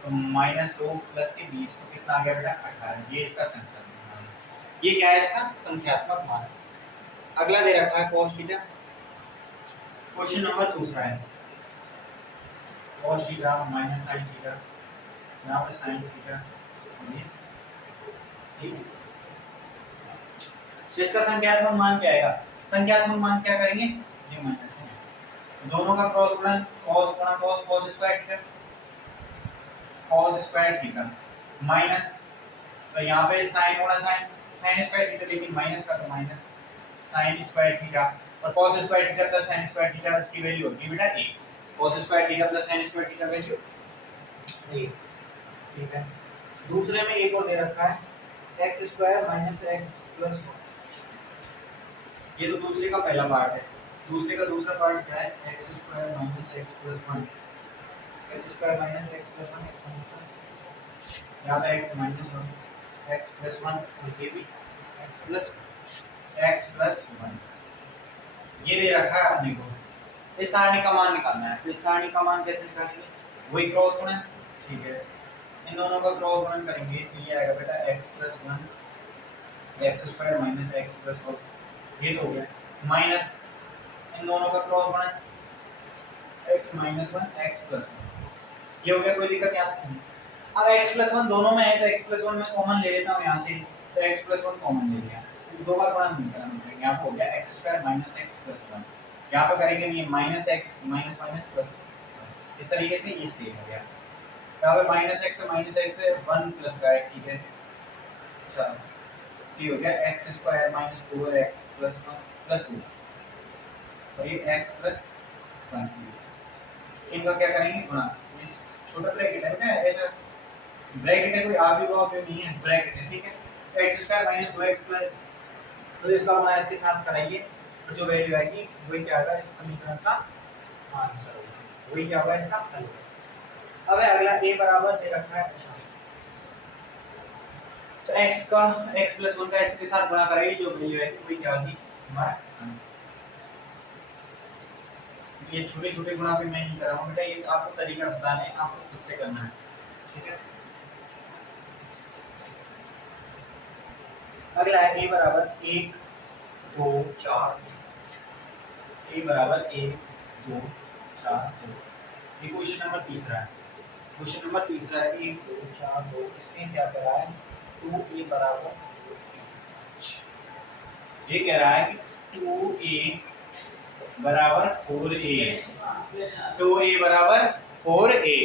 तो -2 प्लस के 20, तो कितना आ गया बेटा? 18। ये इसका संख्यात्मक मान है। ये क्या है? इसका संख्यात्मक मान। अगला दे रखा है cos थीटा। क्वेश्चन नंबर दूसरा है cos theta minus sin theta, यहाँ पे sin थीटा, ठीक है। इसका संख्यात्मक मान क्या आएगा? संख्यात्मक मान क्या करेंगे? ये माइनस है, दोनों का क्रॉस गुणा, cos गुणा cos, cos square theta, cos square theta minus, तो यहाँ पे sin गुणा sin, sin स्क्वायर थीटा, लेकिन माइनस का तो माइनस sin स्क्वायर थीटा, और cos square theta plus sin square theta, इसकी वैल्यू होगी बेटा 1। cos square theta plus sin square theta value 1। ठीक है, दूसरे में एक और दे रखा है x square minus x plus 1। ये तो दूसरे का पहला पार्ट है। दूसरे का दूसरा पार्ट क्या है? x square minus x plus 1, x square minus x plus 1, यहाँ पे x माइनस 1, x प्लस 1, और ये भी x प्लस 1। ये दे रखा है अपने को। इस सारणी का मान निकालना है, तो इस सारणी का मान कैसे निकालेंगे? वही क्रॉस गुणन। ठीक है, इन दोनों का क्रॉस गुणन करेंगे तो ये आएगा बेटा x plus 1, x square minus x plus 1, ये तो हो गया, माइनस इन दोनों का क्रॉस गुणन x माइनस 1 x प्लस 1, ये हो गया। कोई दिक्कत नहीं। अब x प्लस 1 दोनों में है तो x प्लस 1 में कॉमन ले लेता हूँ यहाँ से, तो x प्लस 1 कॉमन ले लिया, दो बार गुणन नहीं करना, यहाँ पे हो गया x square minus x plus 1, यहाँ पे करेंगे ये minus x minus minus plus, इस तरीके से ये सेम हो गया। यहाँ पे माइनस x से 1 प्लस का है। ठीक है, चलो ये हो गया x square minus 4x plus 1 plus 2, और ये x प्लस 1, इनका क्या करेंगे? गुणा। छोटा ब्रैकेट है ना, ऐसा ब्रैकेट है, कोई आगे नहीं है, ब्रैकेट है। ठीक है, x square minus 2x plus, तो इसका गुणा इसके साथ कराइए, तो जो वैल्यू आएगी वही क्या होगा? इस समीकरण का आंसर होगा, वही क्या होगा? इसका हल। अब अगला a बराबर दे रखा है, अच्छा तो x का x प्लस 1 का इसके साथ गुणा कराइए, जो वैल्यू आएगी वही क्या होगी? हमारा आंसर। ये छोटे छोटे गुणा भी मैं नहीं कर रहा हूँ बेटा, ये आपको तरीका बताने हैं, आपको खुद से करना है। ठीक है, अगला है a बराबर 1 2 4, a बराबर 1 2 4 2, ये क्वेश्चन नंबर तीसरा है। क्वेश्चन नंबर तीसरा है 1 2 4 2, इसमें क्या कह रहा है? 2a बराबर, ये कह रहा है कि 2a बराबर 4a, 2a बराबर 4a,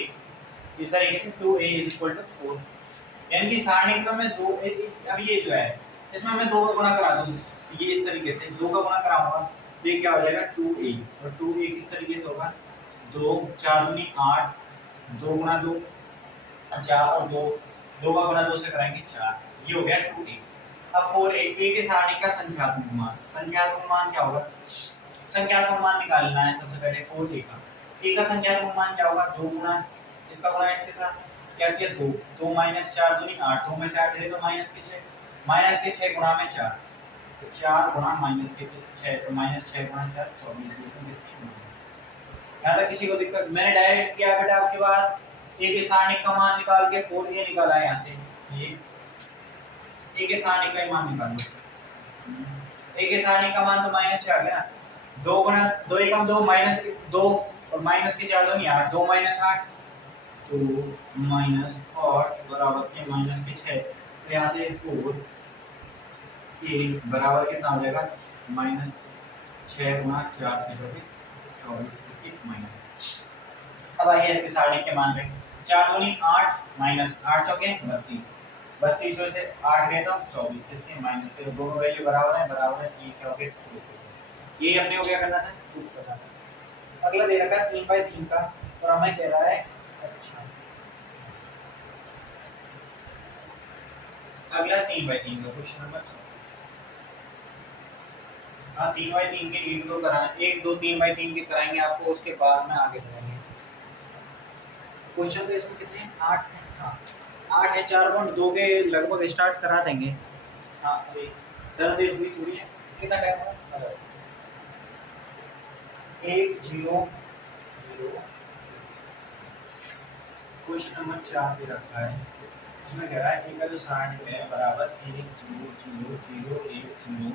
इस तरीके से 2a इज इक्वल टू 4, यानी कि सारणी क्रम में 2, अब ये जो है इसमें मैं 2 का गुणा करा दूं, ये इस तरीके से 2 का गुणा कराऊंगा तो ये क्या हो जाएगा? 2a, और 2a किस तरीके से होगा? 2 4 दूनी 8, 2 गुणा 2 4, और 2 का गुणा 2 से कराएंगे 4, ये हो गया 2a। अब 4a a के सारणी का संख्यात्मक मान क्या होगा? संख्यात्मक मान निकालना है सबसे पहले 4a का। a का संख्यात्मक मान क्या होगा? 2 गुना इसका गुना इसके साथ क्या किया 2 2 माइनस 4 दूनी 8 2 में से 8 गए तो माइनस के 6 गुना में 4 तो 4 गुना माइनस के 6 तो माइनस 6 गुना 4 24 लेकिन इसकी माइनस यहाँ तक किसी को दिक्कत? मैंने डायरेक्ट किया बेटा आपके बाद a के सारणी का मान निकाल के 4a निकाला है यहाँ से ये a के सारणी का मान निकालो a के सारणी का मान तो माइनस 4 गया 2 गुना 2 एकम 2 माइनस 2 और माइनस के 4 दूनी 8 2 माइनस 8 तो माइनस और बराबर के माइनस के 6 तो यहाँ से 4 के बराबर कितना हो जाएगा माइनस 6 गुना 4 से 24 इसकी माइनस। अब आइए इसके सारणी के मान पे 4 दूनी 8 माइनस 8 चौके 32 32 में से 8 गए तो 24 इसके माइनस के दोनों वैल्यू बराबर है ये क्या हो गया ये अपने को क्या करना था प्रूफ करना था। अगला दे रखा है 3/3 का और हमें कह रहा है अच्छा अगला 3/3 का क्वेश्चन नंबर 3/3 के 1 2 कराना 1 2 3/3 के कराएंगे आपको उसके बाद में आगे चलेंगे। क्वेश्चन तो इसमें कितने हैं 8 है। हाँ 8 है 4.2 के लगभग स्टार्ट करा देंगे। हाँ अभी ज़रा देर हुई थोड़ी है कितना टाइम हुआ 1 0 0 क्वेश्चन नंबर 4 पे रखा है उसमें कह रहा है a का जो सारणी है बराबर 1 0 0 0 1 0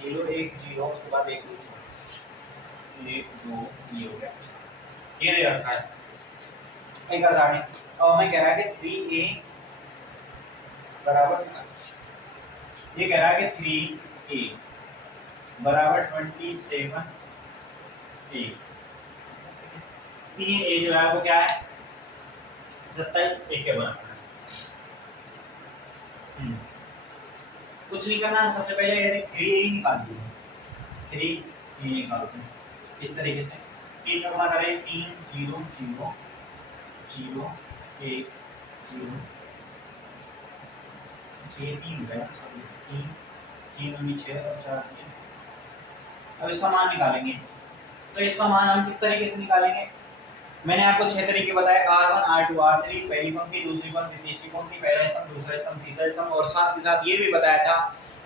0 1 0 उसके बाद 1 2 1 2 ये हो गया ये दे रखा है a का सारणी। अब हमें कह रहा है कि 3a बराबर ये कह रहा है कि 3a बराबर 27 a 3a जो है वो क्या है 27 a के बराबर है। कुछ नहीं करना सबसे पहले यदि 3a निकाल दीजिए 3a निकालते हैं इस तरीके से 3 का गुणा करें 3 0 0 0 1 0 ये 3 है 3 3 और 6 और 4 3। अब इसका मान निकालेंगे तो इसका मान हम किस तरीके से निकालेंगे? मैंने आपको 6 तरीके बताए R1 R2 R3 पहली पंक्ति दूसरी पंक्ति तीसरी पंक्ति पहला स्तंभ दूसरा स्तंभ तीसरा स्तंभ और साथ के साथ ये भी बताया था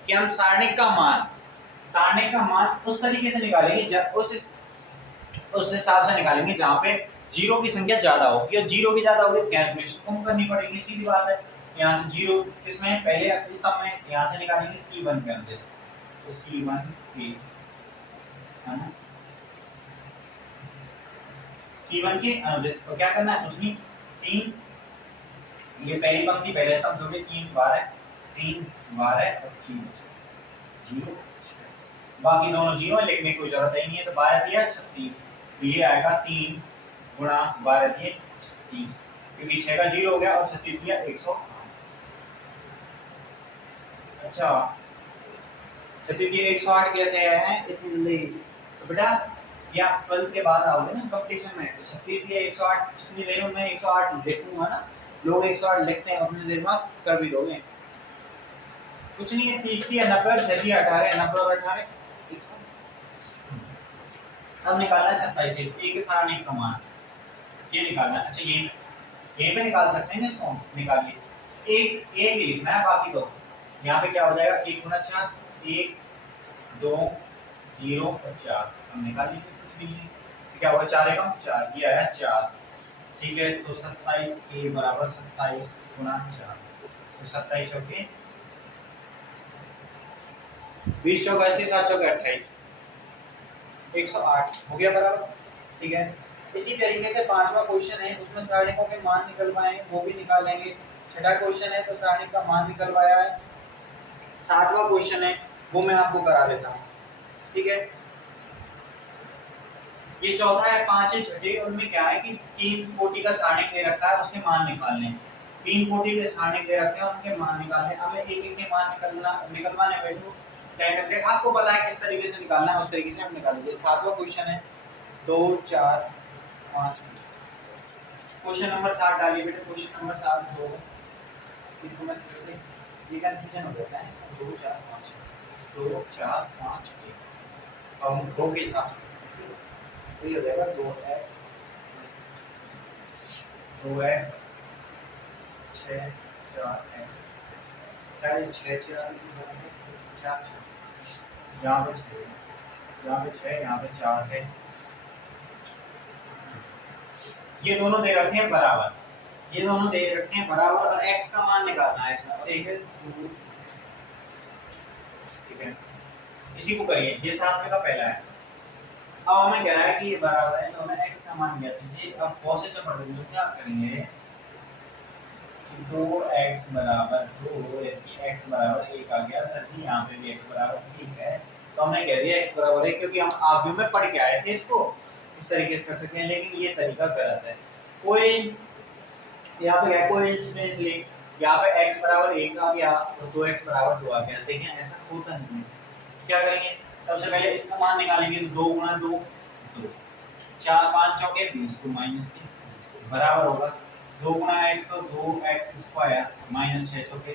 कि हम सारणिक का मान उस तरीके से निकालेंगे उस हिसाब से निकालेंगे जहां पे जीरो की संख्या ज्यादा होगी और जीरो की ज्यादा होगी तो कैलकुलेशन कम करनी पड़ेगी सीधी बात है। यहाँ से जीरो किसमें पहले स्तंभ में यहाँ से निकालेंगे C1 के अंदर तो C1 के है ना C1 के अनुदेश को क्या करना है कुछ नहीं 3 ये पहली पंक्ति पहले स्तंभ जो कि 3 बार है 3 बार है और 3 0 बाकी दोनों जीरो लिखने की कोई जरूरत ही नहीं है तो 12 दिया 36 तो ये आएगा 3 गुणा 12 दिए 36 क्योंकि 6 का 0 हो गया और 36 दिया 108। अच्छा 36 दिए 108 कैसे आए हैं इतने लेट? तो बेटा या 12 के बाद आओगे ना कंपटीशन में तो 36 दिए 108 इतनी देर में मैं 108 लिखूंगा ना लोग 108 लिखते हैं उतनी देर में कर भी दोगे कुछ नहीं है 30 दिया 90 6 दिया 18 90 और 18 अब निकालना है 27 एक के सारणी का मान ये निकालना है। अच्छा ये पे निकाल सकते हैं ना इसको निकालिए एक ही लिखना है बाकी दो यहाँ पे क्या हो जाएगा 1 गुना 4 1 2 0 और 4 हम निकाल लीजिए कुछ भी तो क्या होगा 4 एकम 4 ये आया 4 ठीक है तो 27 a बराबर 27 गुना 4 तो 27 चौके 20 चौक 80 7 चौक 28 108 हो गया बराबर ठीक है। इसी तरीके से पांचवा क्वेश्चन है उसमें सारणिकों के मान निकलवाए वो भी निकाल लेंगे। छठा क्वेश्चन है तो सारणिक का मान निकलवाया है। सातवां क्वेश्चन है वो मैं आपको करा देता हूँ ठीक है। ये चौथा है 5 है छठे उनमें क्या है कि 3 कोटि का सारणिक दे रखा है उसके मान निकालने 3 कोटि के सारणिक दे रखे हैं उनके मान निकालने हमें एक एक के मान निकलवाने बैठो आपको पता है किस तरीके से निकालना है उस तरीके से हम निकाल लीजिए। सातवां क्वेश्चन है 2 4 5 क्वेश्चन नंबर 7 डालिए बेटे क्वेश्चन नंबर 7 2 ये कंफ्यूजन हो जाता है 2 4 5 2 4 5 अब हम दो के हिसाब से तो ये हो जाएगा 2x 6 4x साढ़े 6 4 4 यहाँ पे 6 यहाँ पे 6 यहाँ पे 4 है। ये दोनों दे रखे हैं बराबर, ये दोनों दे रखे हैं बराबर और x का मान निकालना है इसमें और एक है 2। ठीक है, इसी को करिए, ये 7 में का पहला है। अब हमें कह रहा है कि ये बराबर है तो हमें x का मान ज्ञात कीजिए। अब बहुत से चपड़ तो क्या करेंगे 2x बराबर 2 यानी x बराबर 1 आ गया। सर जी यहाँ पे भी x बराबर ठीक है तो हमने कह दिया x बराबर है क्योंकि हम आव्यूह में पढ़ के आए थे इसको इस तरीके से कर सकते हैं, लेकिन ये तरीका गलत है। कोई यहाँ पे है कोइंसिडेंटली यहाँ पे x बराबर 1 आ गया और 2x बराबर 2 आ गया। देखिए ऐसा होता नहीं है। क्या करेंगे, सबसे पहले इसका मान निकालेंगे तो 2 गुणा 2 2 4 5 चौके 20 तो -3 बराबर होगा 2 गुणा x तो 2x स्क्वायर माइनस 6 चौके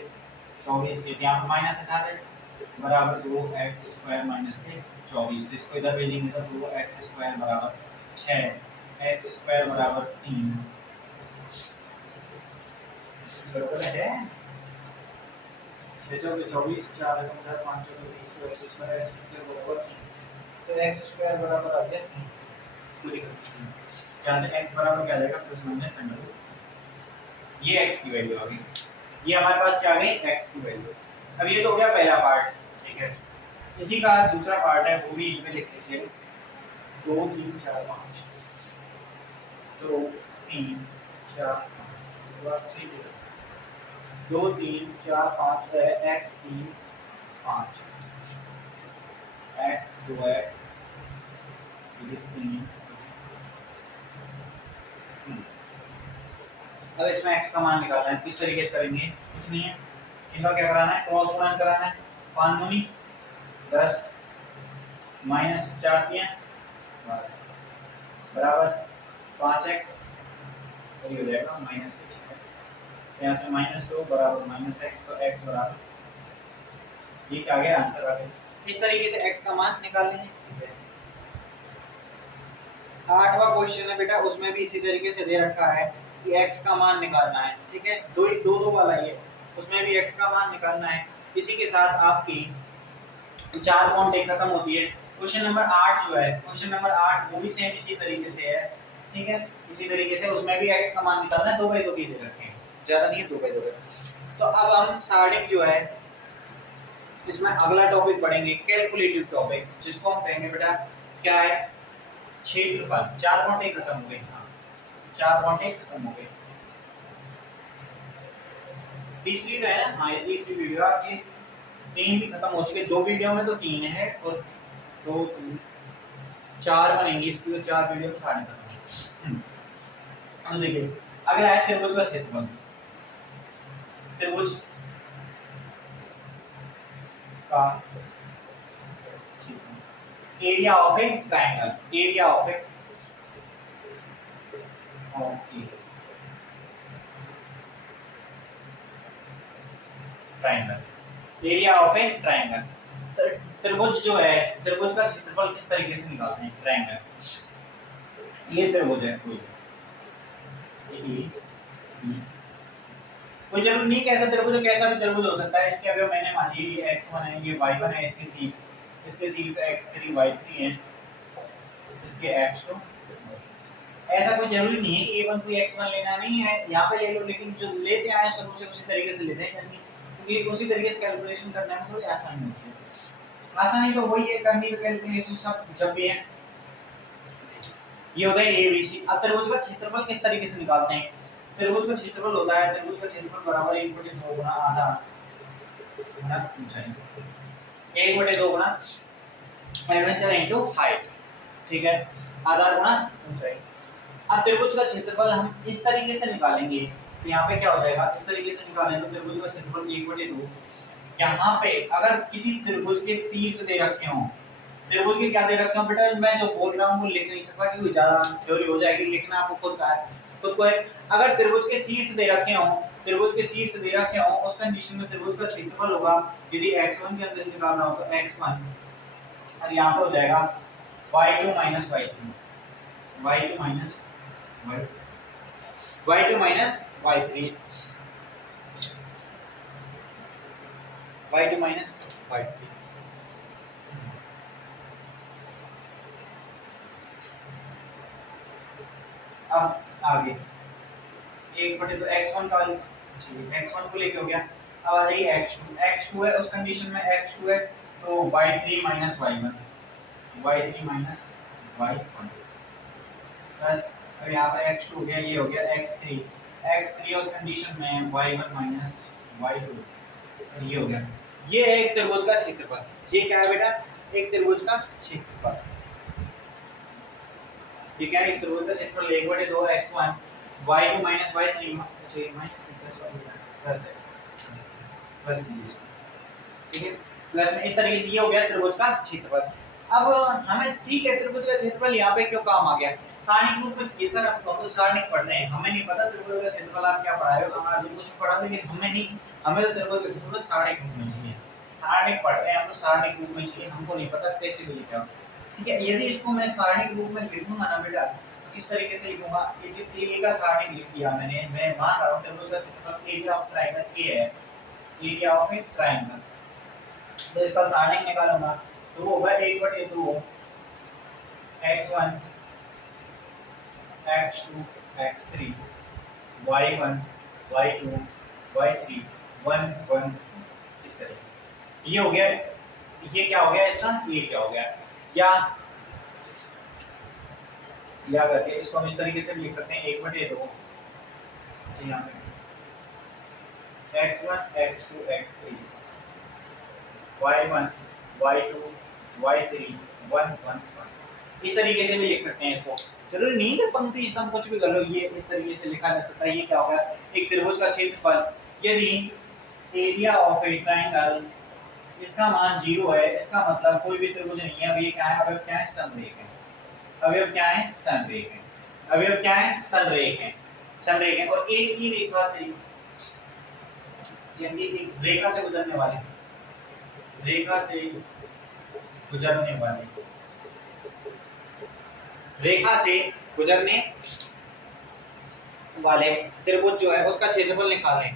24 के यहाँ पे माइनस हटा दे बराबर 2x स्क्वायर माइनस के 24। तो इसको इधर भेजेंगे तो 2x स्क्वायर बराबर 6 x स्क्वायर बराबर 3 बराबर है 6 चौके 24 4 10 5 चौके 20 तो x स्क्वायर बराबर तो x स्क्वायर बराबर आ गया 3 पूरी जहाँ से x बराबर क्या आ जाएगा प्लस माइनस अंडर रूट ये x की वैल्यू आ गई। ये हमारे पास क्या आ गई x की वैल्यू। अब ये तो हो गया पहला पार्ट। ठीक है, इसी का दूसरा पार्ट है वो भी इसमें लिख लीजिए 2 3 4 5 2 3 4 2 3 4 5 है x 3 5 x 2x 3। अब इसमें x का मान निकालना है, किस तरीके से करेंगे, कुछ नहीं है, इनका क्या कराना है, क्रॉस गुणन कराना है। 5 दूनी 10 माइनस 4 दिए बराबर 5x और ये हो जाएगा माइनस 6 यहाँ से -2 बराबर -x तो x बराबर ये क्या आ गया आंसर आ गया। इस तरीके से x का मान निकालने हैं। 8वां क्वेश्चन है बेटा, उसमें भी इसी तरीके से दे रखा है कि x का मान निकालना है। ठीक है, दो वाला ये, उसमें भी x का मान निकालना है। इसी के साथ आपकी 4 पॉइंट एक खत्म होती है। क्वेश्चन नंबर 8 जो है, क्वेश्चन नंबर 8 वो भी सेम इसी तरीके से है। ठीक है, इसी तरीके से उसमें भी x का मान निकालना है। 2/2 की दे रखे हैं, ज्यादा नहीं है, 2/2। तो अब हम सारणिक जो है इसमें अगला टॉपिक पढ़ेंगे कैलकुलेटिव टॉपिक, जिसको हम कहेंगे बेटा क्या है, क्षेत्रफल। 4 पॉइंट एक खत्म हो गए। हाँ, 4 पॉइंट एक खत्म हो गए। तीसरी जो है ना, हाँ ये तीसरी वीडियो आपकी 3 भी खत्म हो चुके। 2 वीडियो में तो 3 है और 2 3 4 बनेंगी इसकी, तो 4 वीडियो में सारे खत्म। अब देखिए अगला है त्रिभुज का क्षेत्रफल। त्रिभुज का area of A triangle, area of A triangle, area of A triangle. त्रिभुज जो है, त्रिभुज का क्षेत्रफल किस तरीके से निकालते हैं। ट्रायंगल, ये त्रिभुज है कोई कोई जरूरी नहीं कैसा त्रिभुज है, कैसा भी त्रिभुज हो सकता है। इसके अगर मैंने मान ली ये x1 है, ये y1 है, इसके शीर्ष x3 y3 हैं, इसके x2। ऐसा कोई जरूरी नहीं है कि a1 को x1 लेना नहीं है, यहाँ पे ले लो, लेकिन जो लेते आए शुरू से उसी तरीके से लेते हैं, क्योंकि उसी तरीके से कैलकुलेशन करने में थोड़ी आसानी होती है। आसानी तो वही है करनी, कैलकुलेशन सब जब भी है। ये होता है ABC। अब त्रिभुज का क्षेत्रफल किस तरीके से निकालते हैं। त्रिभुज का क्षेत्रफल होता है, त्रिभुज का क्षेत्रफल बराबर 1/2 गुना आधा गुना ऊंचाई, 1/2 गुना एडवेंचर इनटू हाइट। ठीक है, आधा गुना ऊंचाई। अब त्रिभुज का क्षेत्रफल हम इस तरीके से निकालेंगे, तो यहाँ पे क्या हो जाएगा, इस तरीके से निकालें तो त्रिभुज का क्षेत्रफल 1/2। यहाँ पे अगर किसी त्रिभुज के शीर्ष दे रखे हों, त्रिभुज के क्या दे रखे हों बेटा, मैं जो बोल रहा हूँ वो लिख नहीं सकता क्योंकि ज्यादा थ्योरी हो जाएगी, लिखना आपको खुद का है, खुद को है। अगर त्रिभुज के शीर्ष दे रखे हों त्रिभुज के शीर्ष दे रखे हो उस कंडीशन में त्रिभुज का क्षेत्रफल होगा, यदि x1 के अंदर से निकालना हो तो x1 और यहाँ पे हो जाएगा y2 minus y3, y2 minus y2 minus y3, y2 minus y3। अब आगे एक बटे तो x1 का x1 को लेके हो गया। अब आ जाइए x2 है, उस कंडीशन में x2 है तो y3 minus y1, y3 minus y1 plus अब यहाँ पर x2 हो गया, ये हो गया x3 उस कंडीशन में y1 माइनस y2 और ये हो गया। ये है एक त्रिभुज का क्षेत्रफल। ये क्या है बेटा? एक त्रिभुज का क्षेत्रफल। ठीक है, एक त्रिभुज का क्षेत्रफल 1/2 x1 y2 minus y3 minus plus है प्लस ठीक है, प्लस में इस तरीके से ये हो गया त्रिभुज का क्षेत्रफल। अब हमें ठीक है त्रिभुज का क्षेत्रफल यहाँ पे क्यों काम आ गया? सारणिक रूप में ये सर हम तो सारणिक पढ़ रहे हैं, हमें नहीं पता त्रिभुज का क्षेत्रफल आप क्या पढ़ाए हो, हमारा जो कुछ पढ़ा, लेकिन हमें नहीं, हमें तो त्रिभुज का क्षेत्रफल सारणिक रूप में चाहिए। सारणिक पढ़ रहे हैं हम तो सारणिक रूप में चाहिए, हमको नहीं पता कैसे भी लिखा। ठीक है, यदि इसको मैं सारणिक रूप में लिखूंगा ना बेटा तो किस तरीके से लिखूंगा? इसी ए का सारणिक लिख दिया मैंने, मैं मान रहा हूं त्रिभुज का क्षेत्रफल एरिया ऑफ ट्रायंगल ए है, एरिया ऑफ ए ट्रायंगल, तो इसका सारणिक निकालूंगा तो वो होगा 1/2 x1 x2 x3 y1 y2 y3 1 1 इस तरीके से। ये हो गया, ये क्या हो गया इसका? ये क्या हो गया? या करके इसको हम इस तरीके से लिख सकते हैं 1/2 यहाँ पे x1 x2 x3 y1 y2 y3 1 1 1 इस तरीके से भी लिख सकते हैं इसको। जरूरी नहीं है पंक्ति सम कुछ भी कर लो, ये इस तरीके से लिखा जा सकता है। ये क्या होगा? एक त्रिभुज का क्षेत्रफल यदि एरिया ऑफ ए ट्रायंगल इसका मान 0 है, इसका मतलब कोई भी त्रिभुज नहीं है। अब ये क्या है? अवयव क्या है? समरेख है। अवयव क्या है? समरेख है। अवयव क्या है? समरेख है। समरेख है और एक ही रेखा से, यानी एक रेखा से गुजरने वाले, रेखा से गुजरने वाले, रेखा से गुजरने वाले त्रिभुज जो है उसका क्षेत्रफल निकालें।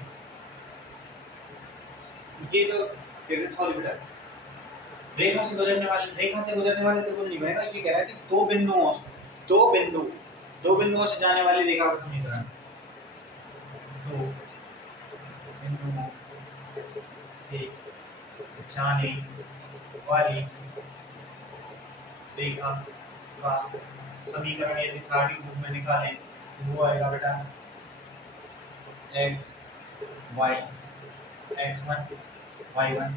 ये तो सॉरी बेटा, रेखा से गुजरने वाले त्रिभुज नहीं बनेगा। ये कह रहा है कि दो बिंदुओं से जाने वाली रेखा का समीकरण, दो बिंदुओं से जाने वाली रेखा का समीकरण यदि सारणिक रूप में निकालें तो वो आएगा बेटा x y x1 y1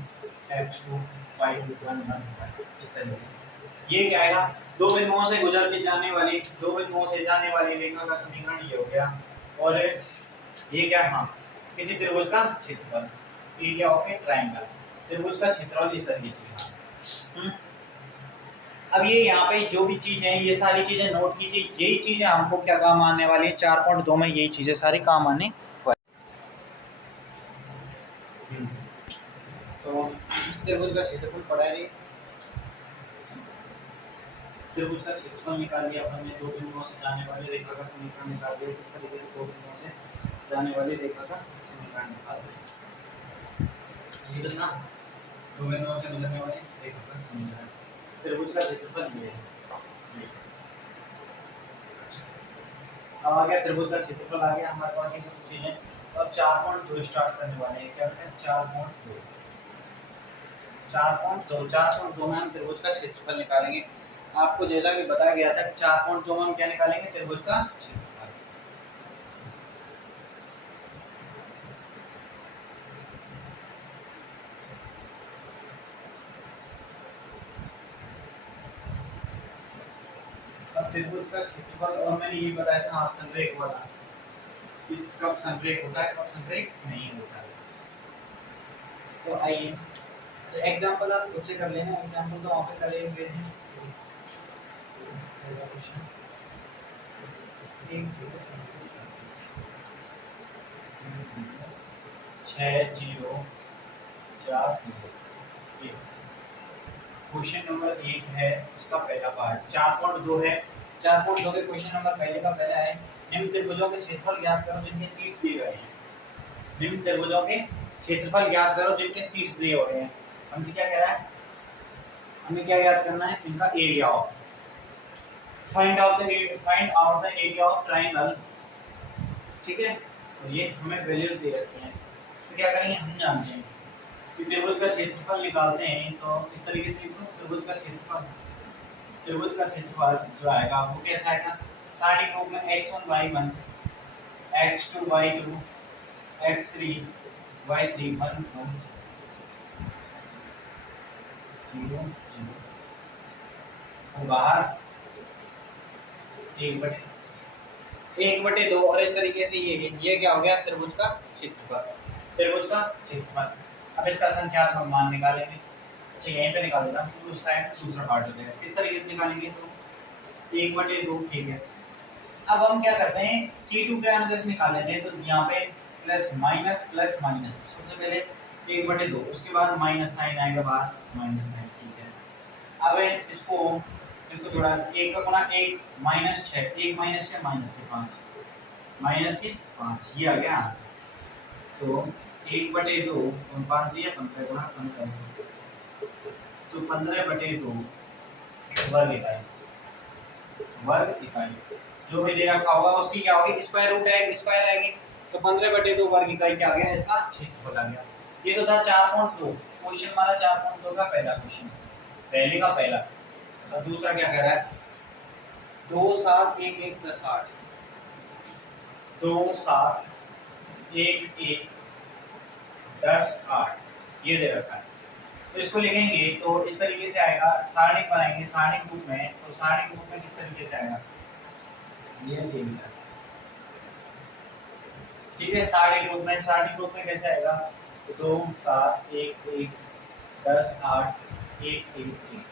x2 y2 1 1 इस तरीके से। ये क्या आएगा? दो बिंदुओं से जाने वाली रेखा का समीकरण ये हो गया। और ये क्या है? हाँ, किसी त्रिभुज का क्षेत्रफल, एरिया ऑफ ए ट्रायंगल, त्रिभुज का क्षेत्रफल इस तरीके से। अब ये यहाँ पे जो भी चीज है ये सारी चीजें नोट कीजिए, यही चीजें हमको क्या काम आने वाली है? 4.2 में यही चीजें सारी काम आने वाली। तो त्रिभुज का क्षेत्रफल पढ़ा है, त्रिभुज का क्षेत्रफल निकाल लिया हमने, दो बिंदुओं से जाने वाली रेखा का समीकरण निकाल दिया। किस तरीके से दो बिंदुओं से जाने वाली रेखा का समीकरण निकाल दिया, ये तो ना दो बिंदुओं से गुजरने वाली रेखा का समीकरण, त्रिभुज का क्षेत्रफल ये है। अब आ गया त्रिभुज का क्षेत्रफल, आ गया हमारे पास ये सब चीजें। अब 4.2 स्टार्ट करने वाले हैं। क्या होता है? 4.2 में हम त्रिभुज का क्षेत्रफल निकालेंगे। आपको जैसा कि बताया गया था 4.2 में हम क्या निकालेंगे? त्रिभुज का क्षेत्रफल। अब त्रिभुज का क्षेत्रफल, और मैंने ये बताया था संरेख वाला, इस कब संरेख होता है, कब संरेख नहीं होता है। तो आइए तो एग्जांपल आप खुद से कर लेना, एग्जांपल तो वहाँ पे करेंगे। एक 6040। क्वेश्चन नंबर 1 है उसका पहला पार्ट 4.2 है। 4.2 के क्वेश्चन नंबर पहले का पहला है, निम्न त्रिभुजों के क्षेत्रफल ज्ञात करो जिनके शीर्ष दिए गए हैं। निम्न त्रिभुजों के क्षेत्रफल ज्ञात करो जिनके शीर्ष दिए हुए हैं। हमसे क्या कह रहा है, हमें क्या याद करना है, इनका area of, find out the area of triangle. ठीक है, तो ये हमें वैल्यूज दे रखी हैं, तो क्या करेंगे, हम जानते हैं कि त्रिभुज का क्षेत्रफल निकालते हैं तो इस तरीके से लिखो, त्रिभुज का क्षेत्रफल जो आएगा वो कैसा आएगा, सारणी रूप में x1 y1 x2 y2 x3 y3 1 1 0 0, और बाहर 1/2 और इस तरीके से ये क्या हो गया, त्रिभुज का क्षेत्रफल। अब इसका संख्यात्मक मान निकालेंगे। अच्छा यहीं पे निकाल देता हूं, उस साइड दूसरा पार्ट हो जाएगा। किस तरीके से निकालेंगे, तो 1/2, ठीक है। अब हम क्या करते हैं, C2 के अनुदेश निकाल लेते हैं, तो यहाँ पे प्लस माइनस, सबसे पहले 1/2, उसके बाद माइनस साइन आएगा, बाद माइनस साइन, ठीक है। अब इसको जोड़ा, 1 का गुणा 1 -6, 1 -6 -5 ये आ गया आंसर। तो 1/2 और 5 दिया 15 गुणा 15, तो 15/2 वर्ग इकाई जो भी दे रखा होगा उसकी क्या होगी, स्क्वायर रूट है, स्क्वायर आएगी, तो 15/2 वर्ग इकाई क्या आ गया, इसका क्षेत्रफल आ गया। ये तो था 4.2, क्वेश्चन हमारा 4.2 का पहला क्वेश्चन, पहले का पहला। अब दूसरा क्या कह रहा है, 2 7 1 1 10 8, 2 7 1 1 10 8 ये दे रखा है। तो इसको लिखेंगे तो इस तरीके से आएगा, सारणी बनाएंगे सारणी रूप में, तो सारणी रूप में किस तरीके से आएगा, ये लिखना है, ठीक है। सारणी रूप में कैसे आएगा, 2 7 1 1 10 8 1 1 1।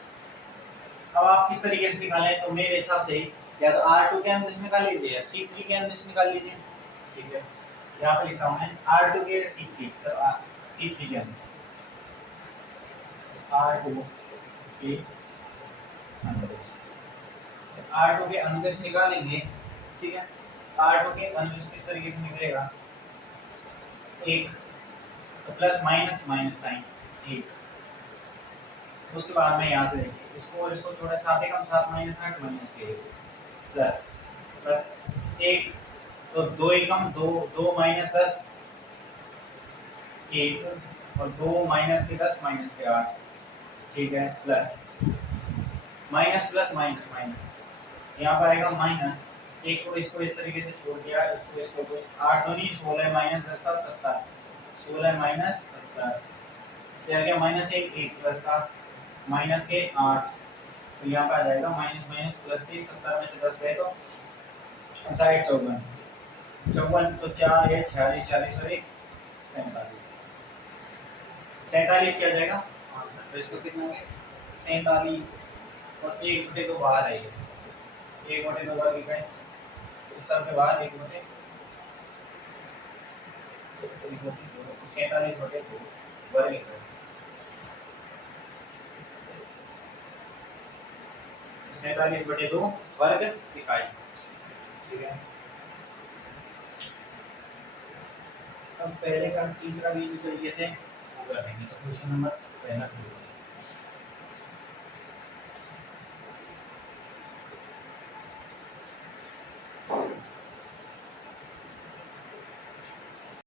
अब आप किस तरीके से निकालें, तो मेरे हिसाब से या तो R2 के अनुदिश निकाल लीजिए या C3 के अनुदिश निकाल लीजिए, ठीक है। यहाँ पे लिखा हूं मैं R2 के C3, तो C3 के अनुदिश, R2 के अनुदिश, R2 के अनुदिश निकालेंगे, ठीक है। R2 के अनुदिश किस तरीके से निकलेगा, 1 तो प्लस माइनस साइन 1, उसके बाद में यहाँ से देखिए इसको और इसको थोड़ा साथ ही कम, 7 - 8 -1 प्लस 1, तो 2 एकम 2 2 - 10 1, और 2 - 10 -8, ठीक है, प्लस माइनस प्लस माइनस यहाँ पर आएगा माइनस, एक को इसको इस तरीके से छोड़ दिया, इसको 8 दूनी 16 - 10 17, 16 - 17 क्या गया, -1 1 प्लस का माइनस के 8, तो यहाँ पर आ जाएगा माइनस प्लस के 17 में से 10 गए तो 60 54, तो 4 1 46 46 और 1 47, 47 क्या जाएगा आंसर। तो इसको कितना हो गया, 47, और 1/2 बाहर आएगा, 1/2 वर्ग इकाई, इस सब के बाद 1/2 47/2 वर्ग इकाई, 47/2 वर्ग इकाई, ठीक है। अब पहले का तीसरा भी इसी तरीके से कर देंगे, तो क्वेश्चन नंबर पहला